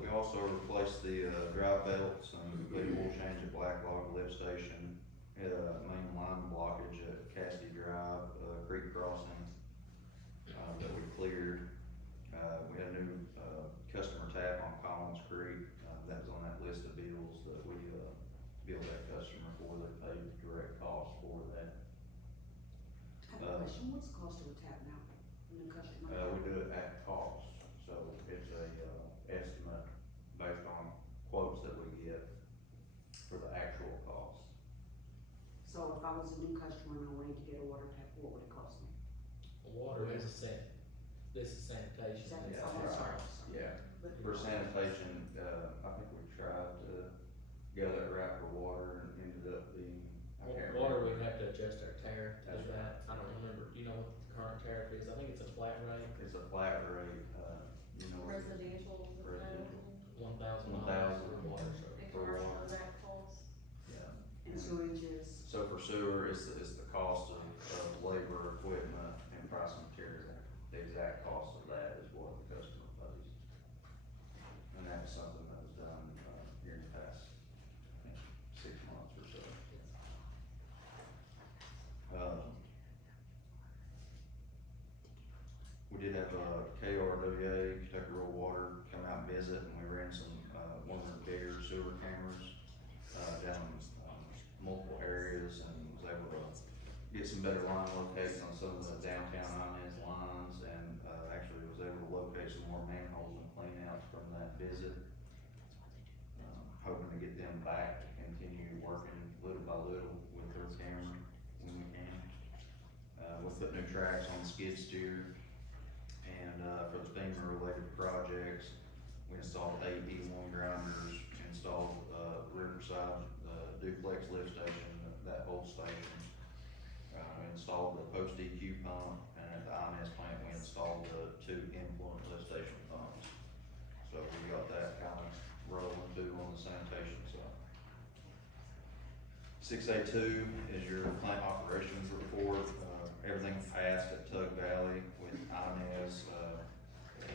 We also replaced the, drive belts and completed oil change at Blacklog Lift Station, main line blockage at Cassidy Drive, Creek Crossing, that we cleared. We had a new, customer tap on Collins Creek, that was on that list of bills that we, billed that customer for, they paid the direct cost for that. I have a question, what's the cost of a tap now, a new customer? We do it at cost, so it's a, estimate based on quotes that we get for the actual cost. So if I was a new customer and I wanted to get a water tap, what would it cost me? Water is a cent, this is sanitation. Is that, Yeah, oh, that's right. right. Yeah, But- for sanitation, I think we tried to go that route for water and ended up being, I can't Water, remember. we'd have to adjust our tariff to That's that, I don't remember, do you know what the current tariff is? I think it's a flat rate, It's a flat rate, you know. Residential, Residential. $1,000 for water and service. commercial is that cost? Yeah. And sewage is, So for sewer, it's the cost of labor, equipment, and price of material. The exact cost of that is what the customer pays. And that's something that was done, here in the past, I think, 6 months or so. We did have, KRWA, Kentucky Rural Water, come out and visit, and we ran some, one of their bigger sewer cameras, down, multiple areas, and was able to get some better line locates on some of the downtown Inez lines, and, actually was able to locate some more manholes and cleanouts from that visit. Hoping to get them back to continue working little by little with their camera when we can. We'll put new tracks on the skid steer, and, for the FEMA related projects, we installed 8 E1 grinders, installed, Riverside, duplex lift station, that whole station. Installed the post DQ pump, and at the INS plant, we installed the 2 influent lift station pumps. So we got that kind of rolling too on the sanitation side. 6A2 is your plant operations report. Everything passed at Tug Valley with INS.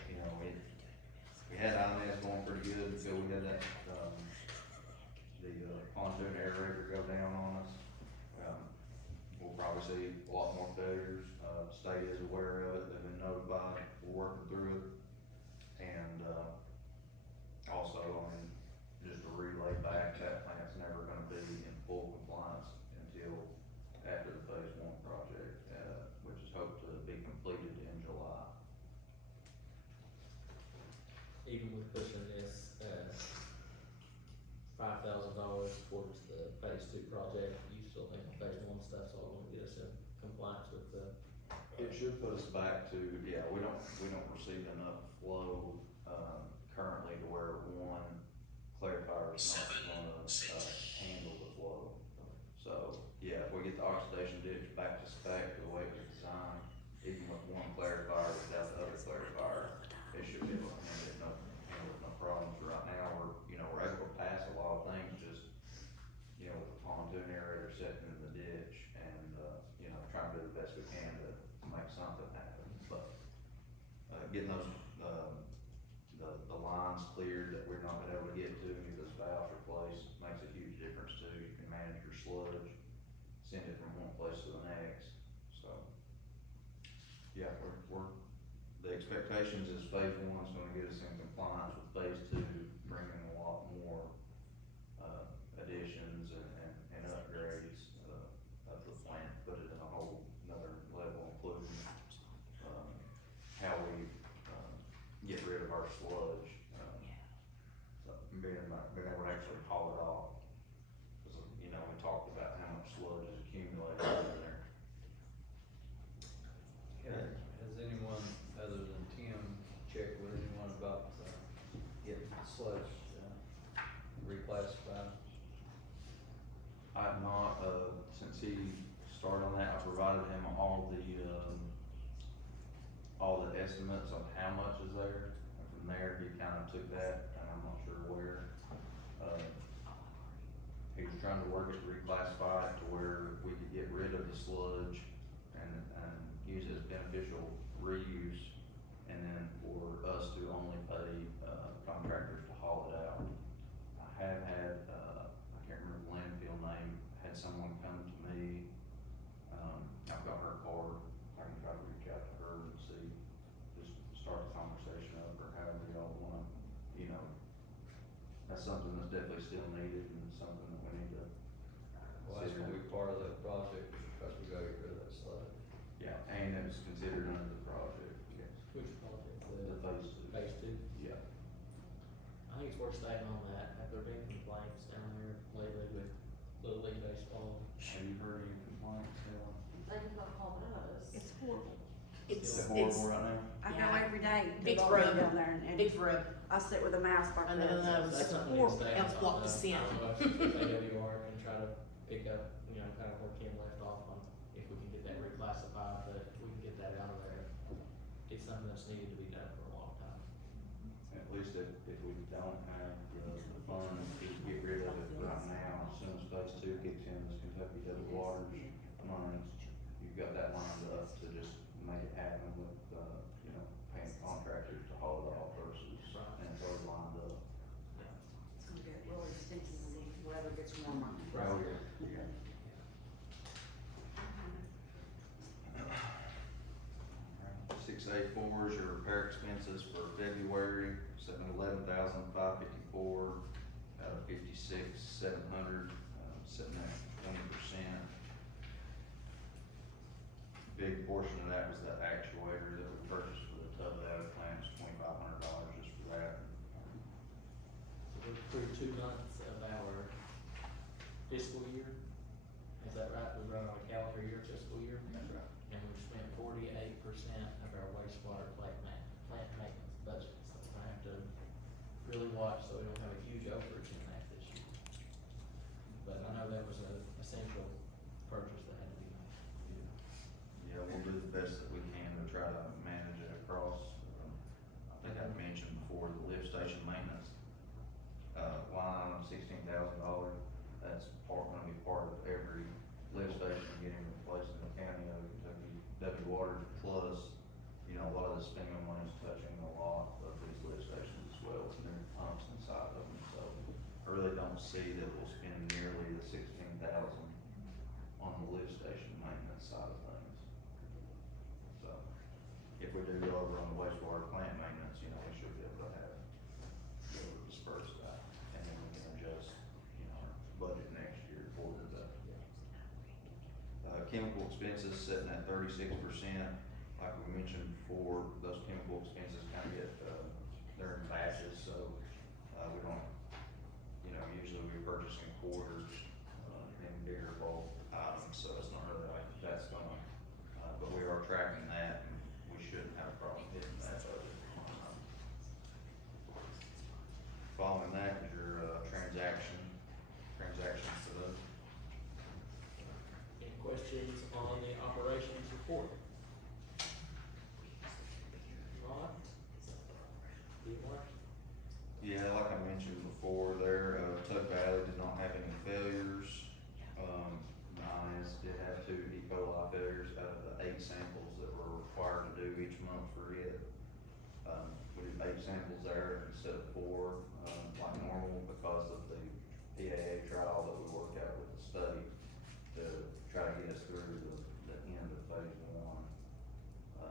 You know, we had INS going pretty good until we had that, the pontoon aerator go down on us. We'll probably see a lot more failures. The state is aware of it, they've been notified, we're working through it. And, also, I mean, just to relay back, that plant's never gonna be in full compliance until after the phase 1 project, which is hoped to be completed in July. Even with pushing this, back to, yeah, we don't receive enough flow, currently to where one clarifier is not gonna, handle the flow. So, yeah, if we get the oxidation ditch back to spec the way it was designed, even with one clarifier without the other clarifier, it should be able to handle no problems. Right now, we're able to pass a lot of things, just, with the pontoon aerator sitting in the ditch and, trying to do the best we can to make something happen. But, getting those, the lines cleared that we're not been able to get to, and get those valves replaced, makes a huge difference too. You can manage your sludge, send it from one place to the next, so. Yeah, the expectations is phase one's gonna get us in compliance with phase two, bringing a lot more, additions and upgrades, of the plant, put it in a whole another level, including, how we, get rid of our sludge, so being able to actually haul it off. 'Cause, we talked about how much sludge is accumulated over there. Has anyone, other than Tim, checked with anyone about, getting the sludge, reclassified? I have not, since he started on that, I provided him all the estimates on how much is there. And from there, he kind of took that, and I'm not sure where, he was trying to work it, reclassify it to where we could get rid of the sludge and use it as beneficial reuse, and then for us to only pay, contractors to haul it out. I have had, I can't remember the landfill name, had someone come to me, I've got her card, I can try to reach out to her and see, just start the conversation up, or however y'all wanna, that's something that's definitely still needed, and something that we need to. Well, that's gonna be part of that project, because we gotta get rid of that sludge. Yeah, and it was considered under the project, yes, Which project? the phase two. Phase two? Yeah. I think it's worth staying on that. Have there been complaints down there lately with Little League baseball? Have you heard any complaints, Helen? They've not called us. It's horrible. Is It's, it horrible it's, right now? I go Yeah. every day to Big the ballgame rub. down there and big rub. I sit with a mouse like No, that. no, no. That's It's something we can horrible. stay Elf on. block the I sin. don't know if AWR can try to pick up, kind of where Kim left off on, if we can get that reclassified, but if we can get that out of there, it's something that's needed to be done for a long time. At least if we don't have the funds to get rid of it right now, as soon as phase two kicks in, this Kentucky Double Waters money, you've got that lined up to just make it happen with, paying contractors to haul it off versus, and it's already lined up. It's gonna get really sticky when the weather gets warmer. Oh, yeah. Six eight four is your repair expenses for February, $711,554, out of 56,700, sitting at 20%. Big portion of that was that actuator that we purchased for the tub data plant, it's $2,500 just for that. So we're through 2 months of our fiscal year. Is that right? We run on a calendar year, fiscal year? That's right. And we've spent 48% of our wastewater plant maintenance budget, so I have to really watch so we don't have a huge overage in that this year. But I know that was an essential purchase that had to be made. Yeah, we'll do the best that we can to try to manage it across. I think I mentioned before, the lift station maintenance, line of $16,000. That's gonna be part of every lift station getting replaced in the county of Kentucky. W Waters plus, a lot of the spending money's touching a lot of these lift stations as well, with new pumps inside of them. So I really don't see that we'll spend nearly the $16,000 on the lift station maintenance side of things. So, if we do go over on the wastewater plant maintenance, we should be able to disperse that, and then we can adjust, our budget next year for the, chemical expenses sitting at 36%. Like we mentioned before, those chemical expenses kind of get, they're in batches, so, we don't, usually we're purchasing quarters, in bigger bulk items, so it's not really like that's gonna, but we are tracking that, and failures out of the 8 samples that we're required to do each month for it. We did 8 samples there instead of 4, like normal, because of the PAA trial that we worked out with the study to try to get us through the end of phase 1.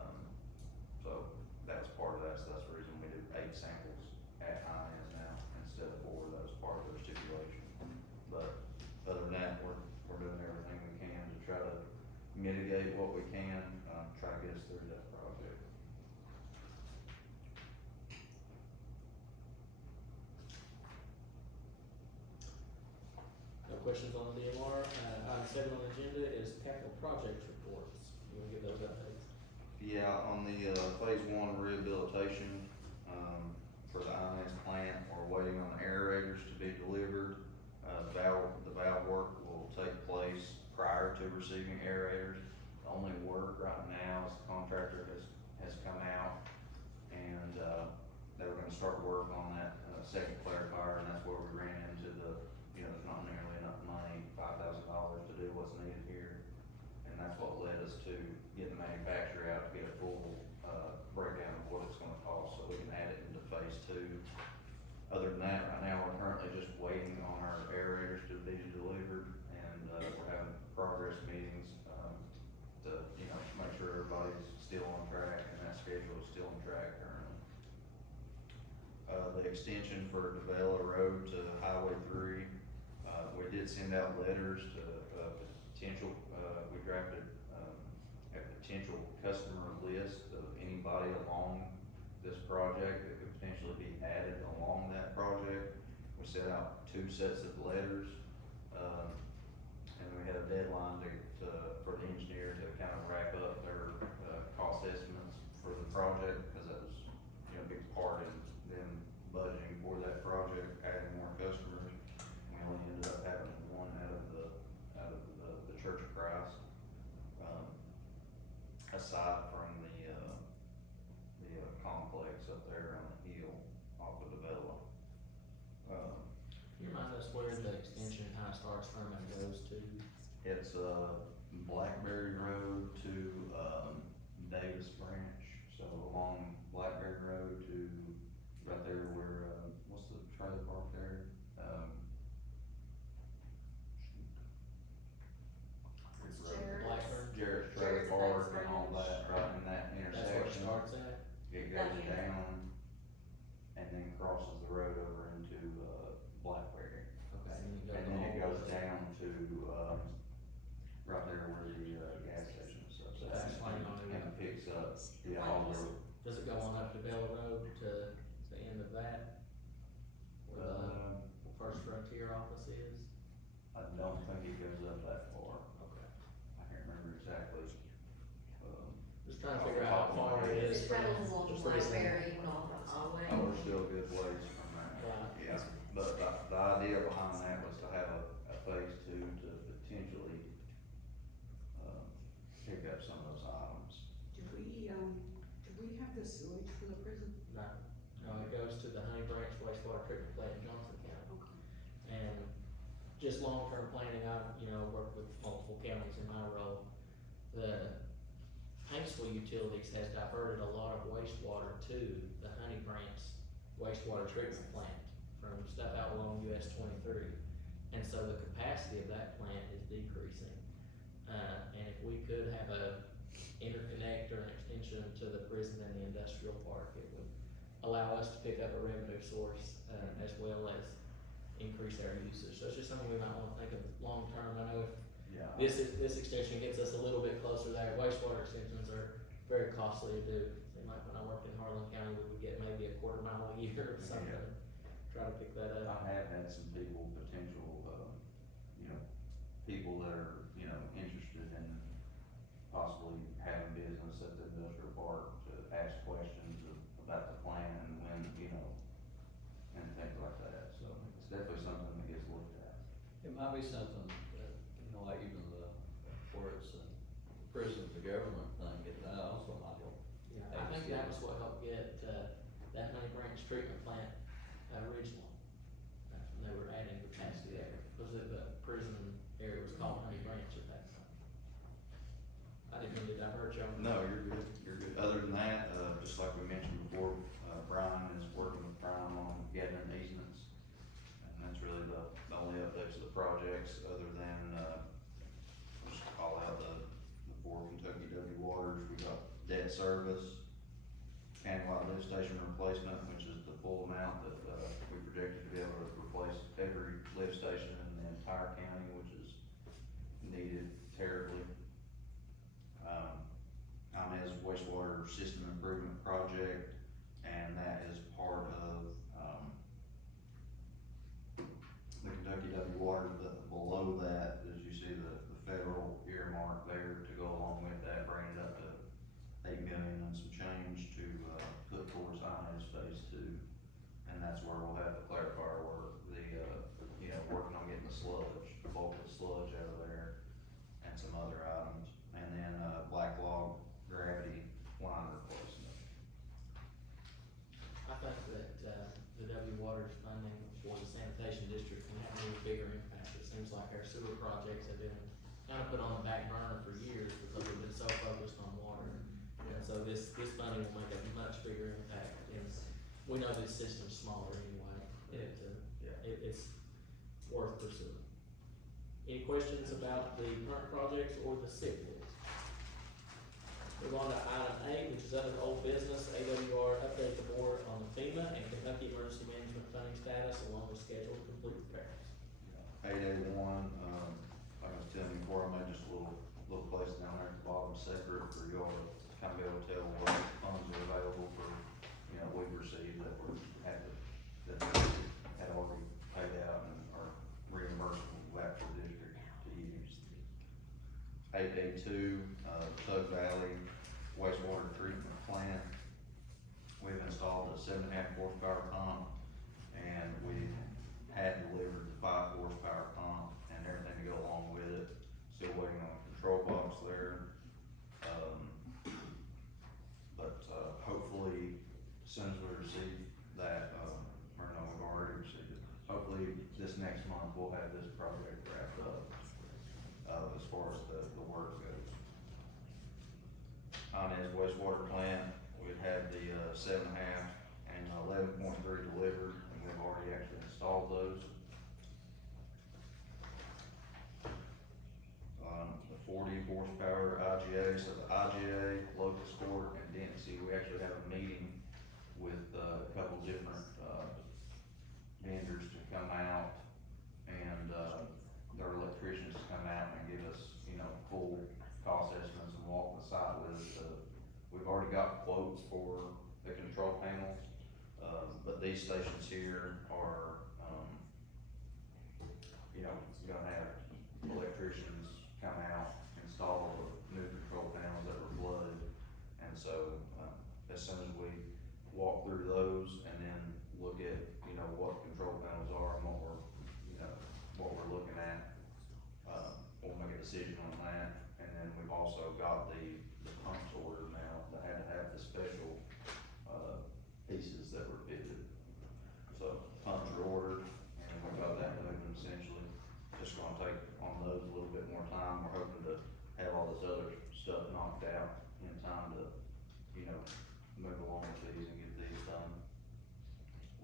So that was part of that, so that's the reason we do 8 samples at INS now instead of 4. That was part of their stipulation. But other than that, we're doing everything we can to try to mitigate what we can, try to get us through that project. No questions on the DMR. Item 7 on the agenda is capital projects reports. You wanna give those updates? Yeah, on the, phase 1 rehabilitation, for the INS plant, we're waiting on the aerators to be delivered. The valve work will take place prior to receiving aerators. The only work right now is the contractor has come out and, they were gonna start work on that, second clarifier, and that's where we ran into there's not nearly enough money, $5,000 to do what's needed here. And that's what led us to get the manufacturer out to get a full, breakdown of what it's gonna cost, so we can add it into phase 2. Other than that, right now, we're currently just waiting on our aerators to be delivered, and, we're having progress meetings, to, make sure everybody's still on track, and that schedule is still on track currently. The extension for DeVella Road to Highway 3, we did send out letters to, potential, we drafted, a potential customer list of anybody along this project that could potentially be added along that project. We set out 2 sets of letters, and we had a deadline for the engineer to kind of wrap up their, cost estimates for the project, because that was, a big part in them budgeting for that project, adding more customers. We only ended up having 1 out of the Church of Christ, aside from the complex up there on the hill off of DeVella. Can you remind us where the extension kinda starts from and goes to? It's, Blackberry Road to, Davis Branch, so along Blackberry Road to right there where, what's the trailer park there? It's Blackburn? Jarrett's Trailer Jarrett's Park Davis and all Branch. that, right in that That's where it intersection. starts at? It goes Yeah. down and then crosses the road over into, Blackberry. Okay, and And then then it it goes goes the whole way. down to, right there where the, gas station is. So that's lane on it. And it picks up, all the, Does it go on up to Bell Road to the end of that? Where the First Frontier office is? I don't think it goes up that far. Okay. I can't remember exactly. Just trying to figure out how far it is It from. travels along the prison. Blackberry, North Highway. Oh, we're still a good ways from that. Right. Yeah, but the idea behind that was to have a phase 2 to potentially, pick up some of those items. Do we have the sewage for the prison? No, it goes to the Honey Branch wastewater treatment plant in Johnson County. Okay. And just long-term planning, I've, worked with multiple counties in my role. The Paintsville Utilities has diverted a lot of wastewater to the Honey Branch wastewater treatment plant from stuff out along US 23. And so the capacity of that plant is decreasing. And if we could have a interconnect or an extension to the prison and the industrial park, it would allow us to pick up a revenue source, as well as increase our usage. So it's just something we might wanna think of long-term. I know if Yeah. this extension gets us a little bit closer there. Wastewater extensions are very costly to do. Seemed like when I worked in Harlan County, we would get maybe a quarter mile a year or something. Yeah. Try to pick that up. I have had some people, potential, people that are, interested in possibly having business at the industrial park to ask questions about the plan and when, and things like that, so it's definitely something that gets looked at. It might be something that, like even where it's a prison to government thing, that also might help. Yeah, I think that was what helped get, that Honey Branch treatment plant original. That's when they were adding capacity there, because the prison area was called Honey Branch at that time. hurt you. No, you're good, you're good. Other than that, just like we mentioned before, Brian is working with Brian on getting easements. And that's really the only updates of the projects, other than, just call out the four Kentucky W waters. We got debt service, County Water Sanitation replacement, which is the full amount that, we projected to be able to replace every lift station in the entire county, which is needed terribly. Inez wastewater system improvement project, and that is part of, the Kentucky W water. Below that, as you see the federal earmark there to go along with that, bringing it up to $8 million and some change to, put towards Inez phase 2. And that's where we'll have the clarifier work, working on getting the sludge, the bulk of the sludge out of there, and some other items. And then, black log gravity line replacement. I think that, the W Waters funding for the sanitation district can have a little bigger impact. It seems like our sewer projects have been kind of put on the back burner for years because we've been so focused on water. And so this funding will make a much bigger impact, and we know this system's smaller anyway. It's worth pursuing. Any questions about the current projects or the SIP list? Move on to item A, which is other old business, AWR, update the board on the FEMA and Kentucky Emergency Management funding status along with scheduled complete repairs. 881, like I was telling you before, I made just a little place down there at the bottom separate for y'all to kind of be able to tell what funds are available for, we've received that had already paid out and are reimbursable back to the district to use. 882, Tug Valley wastewater treatment plant. We've installed a 7.5 horsepower pump, and we had delivered the 5 horsepower pump and everything to go along with it. Still waiting on a control box there. Hopefully, as soon as we receive that, or no, we've already received it. Hopefully, this next month we'll have this project wrapped up, as far as the work goes. Inez wastewater plant, we've had the 7.5 and 11.3 delivered, and we've already actually installed those. The 40 horsepower IGA, so the IGA, Locust Court, and Dempsey, we actually have a meeting with a couple different vendors to come out, and their electricians to come out and give us, full cost estimates and walk the site with us. We've already got quotes for the control panels, but these stations here are, gonna have electricians come out, install the new control panels that were flooded. And so, as soon as we walk through those and then look at, what control panels are and what we're looking at, we'll make a decision on that. And then we've also got the pumps ordered now that had to have the special, pieces that were fitted. So pumps are ordered, and we got that moving essentially. Just gonna take on those a little bit more time. We're hoping to have all this other stuff knocked out in time to, move along with these and get these done.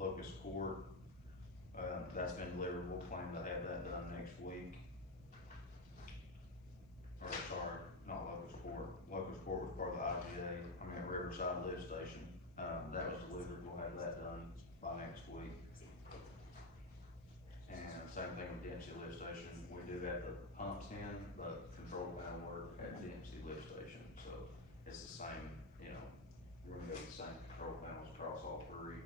Locust Court, that's been delivered. We'll plan to have that done next week. Or sorry, not Locust Court. Locust Court was part of the IGA, Riverside Lift Station. That was delivered. We'll have that done by next week. And same thing with Dempsey Lift Station. We do have the pumps in, but control panel work at Dempsey Lift Station. So it's the same, we're gonna go with the same control panels across all 3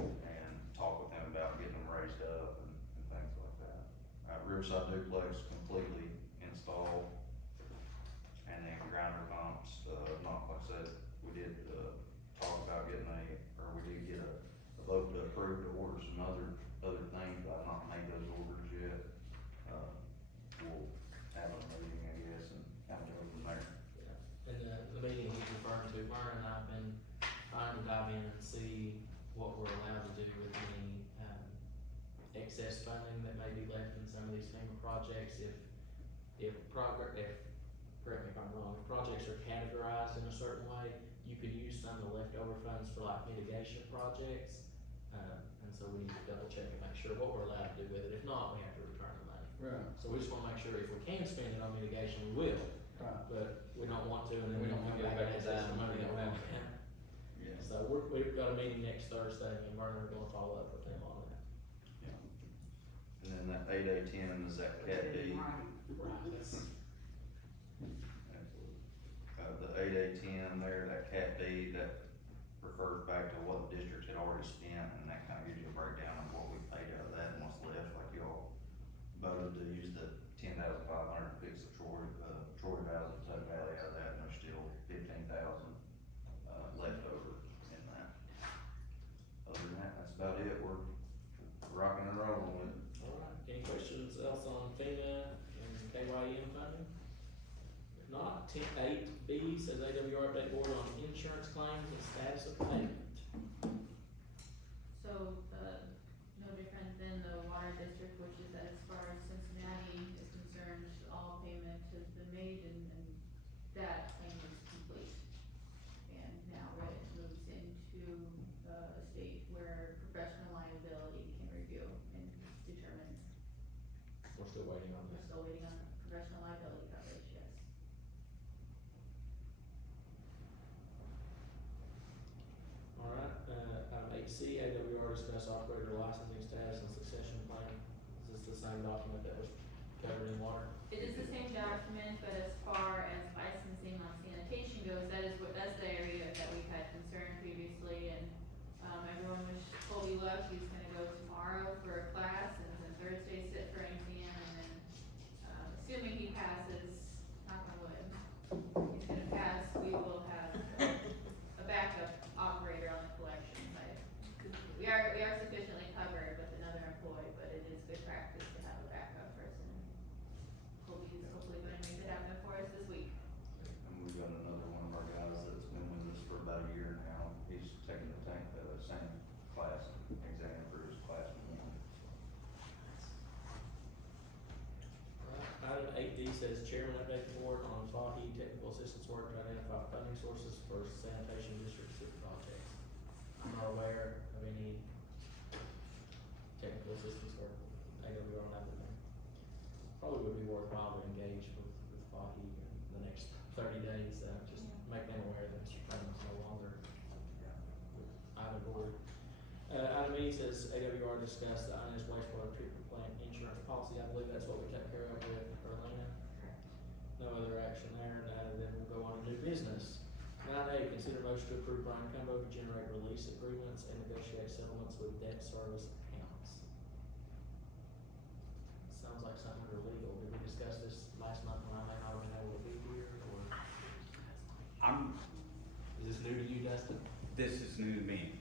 and talk with them about getting them raised up and things like that. Riverside Duplex completely installed, and then grinder pumps, not like I said, we did, talk about getting we did get a vote to approve to order some other things, but I've not made those orders yet. We'll have a meeting, I guess, and kind of go from there. And the meeting he's referring to, Vernon and I have been trying to dive in and see what we're allowed to do with any, excess funding that may be left in some of these FEMA projects. If correct me if I'm wrong, if projects are categorized in a certain way, you can use some of the leftover funds for like mitigation projects. And so we need to double check and make sure what we're allowed to do with it. If not, we have to return the money. Right. So we just wanna make sure if we can spend it on mitigation, we will. Right. But we don't want to, and then We we don't don't come wanna back get and back ask us to for money that we that. don't have. Yeah. So we've got a meeting next Thursday, and Vernon are gonna follow up with them on that. And then that 8A10 is that Cat D. Right. Right, that's, The 8A10 there, that Cat D, that refers back to what the district had already spent, and that kinda gives you a breakdown of what we paid out of that and what's left, like y'all voted to use the 10,500 to fix the Troy Valley, Tug Valley out of that, and there's still 15,000, left over in that. Other than that, that's about it, we're rocking and rolling with it. alright, any questions else on FEMA and KYM funding? If not, 8B says AWR update board on insurance claims and status of payment. So, no different than the water district, which is that as far as Cincinnati is concerned, all payment has been made and that claim is complete. And now it moves into a state where professional liability can review and determine. We're still waiting on We're this. still waiting on professional liability coverage, yes. Alright, item 8C, AWR discuss operator licensing status and succession plan. Is this the same document that was covered in water? It is the same document, but as far as licensing on sanitation goes, that's the area that we've had concern previously, and, everyone was told he left, he's gonna go tomorrow for a class, and then Thursday sit for an exam, and then, assuming he passes, knock on wood, he's gonna pass, we will have a backup operator on the collection side. We are sufficiently covered with another employee, but it is good practice to have a backup person. He's hopefully gonna make it happen for us this week. And we've got another one of our guys that's been with us for about a year now, he's taking the same class, exam for his class 1. Alright, item 8D says chairman update the board on Fahi technical assistance work to identify funding sources for sanitation district SIP projects. I'm not aware of any technical assistance work, AWR on that thing. Probably would be worthwhile to engage with Fahi in the next 30 days, just make them aware that Mr. Clemens no longer with either board. Item E says AWR discussed the unused wastewater treatment plant insurance policy. I believe that's what we took care of with Erlina. No other action there, and then we'll go on to new business. 9A, consider motion to approve Brian Cumbo to generate release agreements and negotiate settlements with debt service accounts. Sounds like something under legal. Did we discuss this last month when I may not have been able to be here, or is this new to you, Dustin? This is new to me.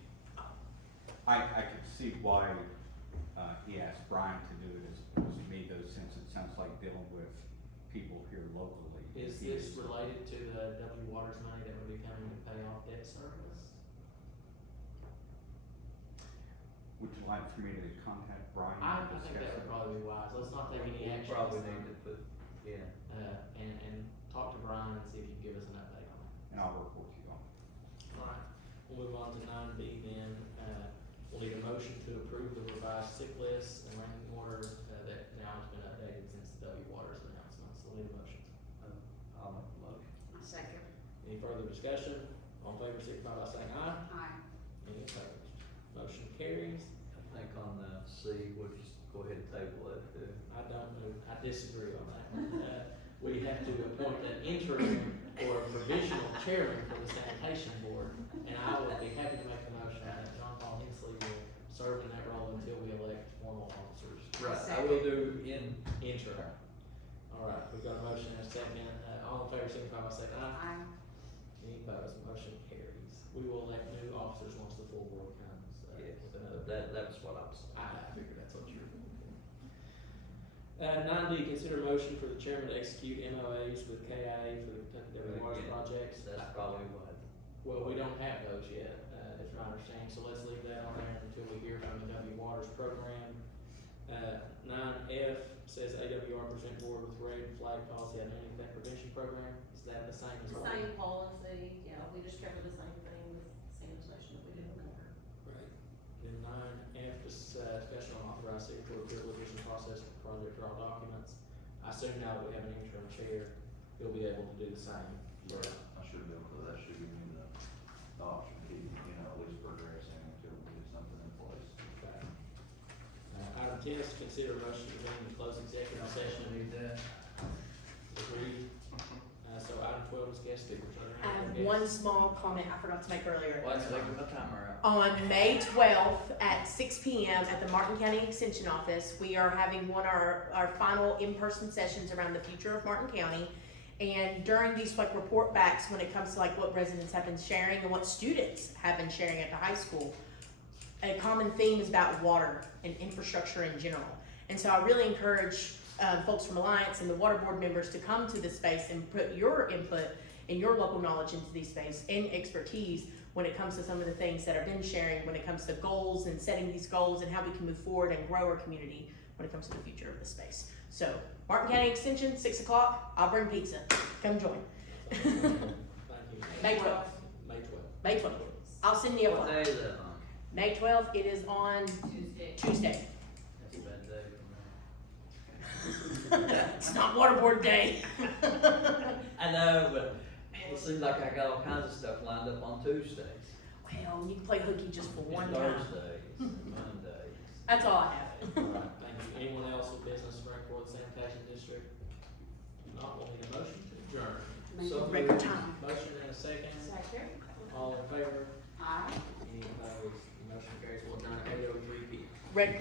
I could see why, he asked Brian to do it as opposed to me, though, since it sounds like dealing with people here locally. Is this related to the W Waters money that would be coming to pay off debt service? Would you like for me to contact Brian? I and think that discuss would it? probably be wise. Let's not take any action. Probably this need time. to put, yeah. And talk to Brian and see if he can give us an update on it. And I'll work with you on it. Alright, we'll move on to 9B then. We'll need a motion to approve the revised sick list and ranking order, that now has been updated since the W Waters announcement, so we'll need a motion. I'll make the motion. A second. Any further discussion? All in favor, signify by saying aye. Aye. Any opposed? Motion carries. I think on the C, we'll just go ahead and table that too. I disagree on that one. We have to appoint an interim or a provisional chairman for the sanitation board, and I would be happy to make the motion that John Paul Hensley will serve in that role until we elect formal officers. Right, I will do in. Interim. Alright, we've got a motion and a second, all in favor, signify by saying aye. Aye. Any opposed, motion carries. We will elect new officers once the full board comes, Yes, with another. that's what I was. I figured that's what you're. 9D, consider motion for the chairman to execute MOAs with KIA for the Kentucky Water projects. That's probably what. Well, we don't have those yet, is my understanding, so let's leave that on there until we hear from the W Waters program. Nine F says AWR present board with red flag policy and anything prevention program, is that the same as well? Same policy, yeah, we just cover the same thing with sanitation that we did before. Right. Then nine F, discussion on authorized signature approval process for project draw documents. I assume now that we have an interim chair, he'll be able to do the same. Yeah, I should be able to, that should give me the option to keep, at least progressing until we get something in place. Okay. Item 10 is to consider motion to move into closed executive session. Agreed. So item 12 is guest speakers. Are there I any have guests? one small comment I forgot to make earlier. Let's take my timer out. On May 12th at 6 p.m. at the Martin County Extension Office, we are having one of our final in-person sessions around the future of Martin County. And during these report backs, when it comes to what residents have been sharing and what students have been sharing at the high school, a common theme is about water and infrastructure in general. And so I really encourage folks from Alliance and the water board members to come to this space and put your input and your local knowledge into these space and expertise when it comes to some of the things that I've been sharing, when it comes to goals and setting these goals and how we can move forward and grow our community when it comes to the future of the space. So Martin County Extension, 6 o'clock, I'll bring pizza. Come join. Thank you. May 12th. May 12th. May 12th. I'll send you a What flyer. day is that on? May 12th, it is on Tuesday. That's a bad day It's not water board day. I know, but it seems like I got all kinds of stuff lined up on Tuesdays. Well, you can play hooky just for one time. Thursdays, Mondays. That's all I have. All right, thank you. Anyone else with business for Springport Sanitation District? Not, we'll need a motion to adjourn. So Record moved. time. Motion and a second. Second. All in favor? Aye. Any opposed? Motion carries. We'll adjourn at 8:03 p.m. Record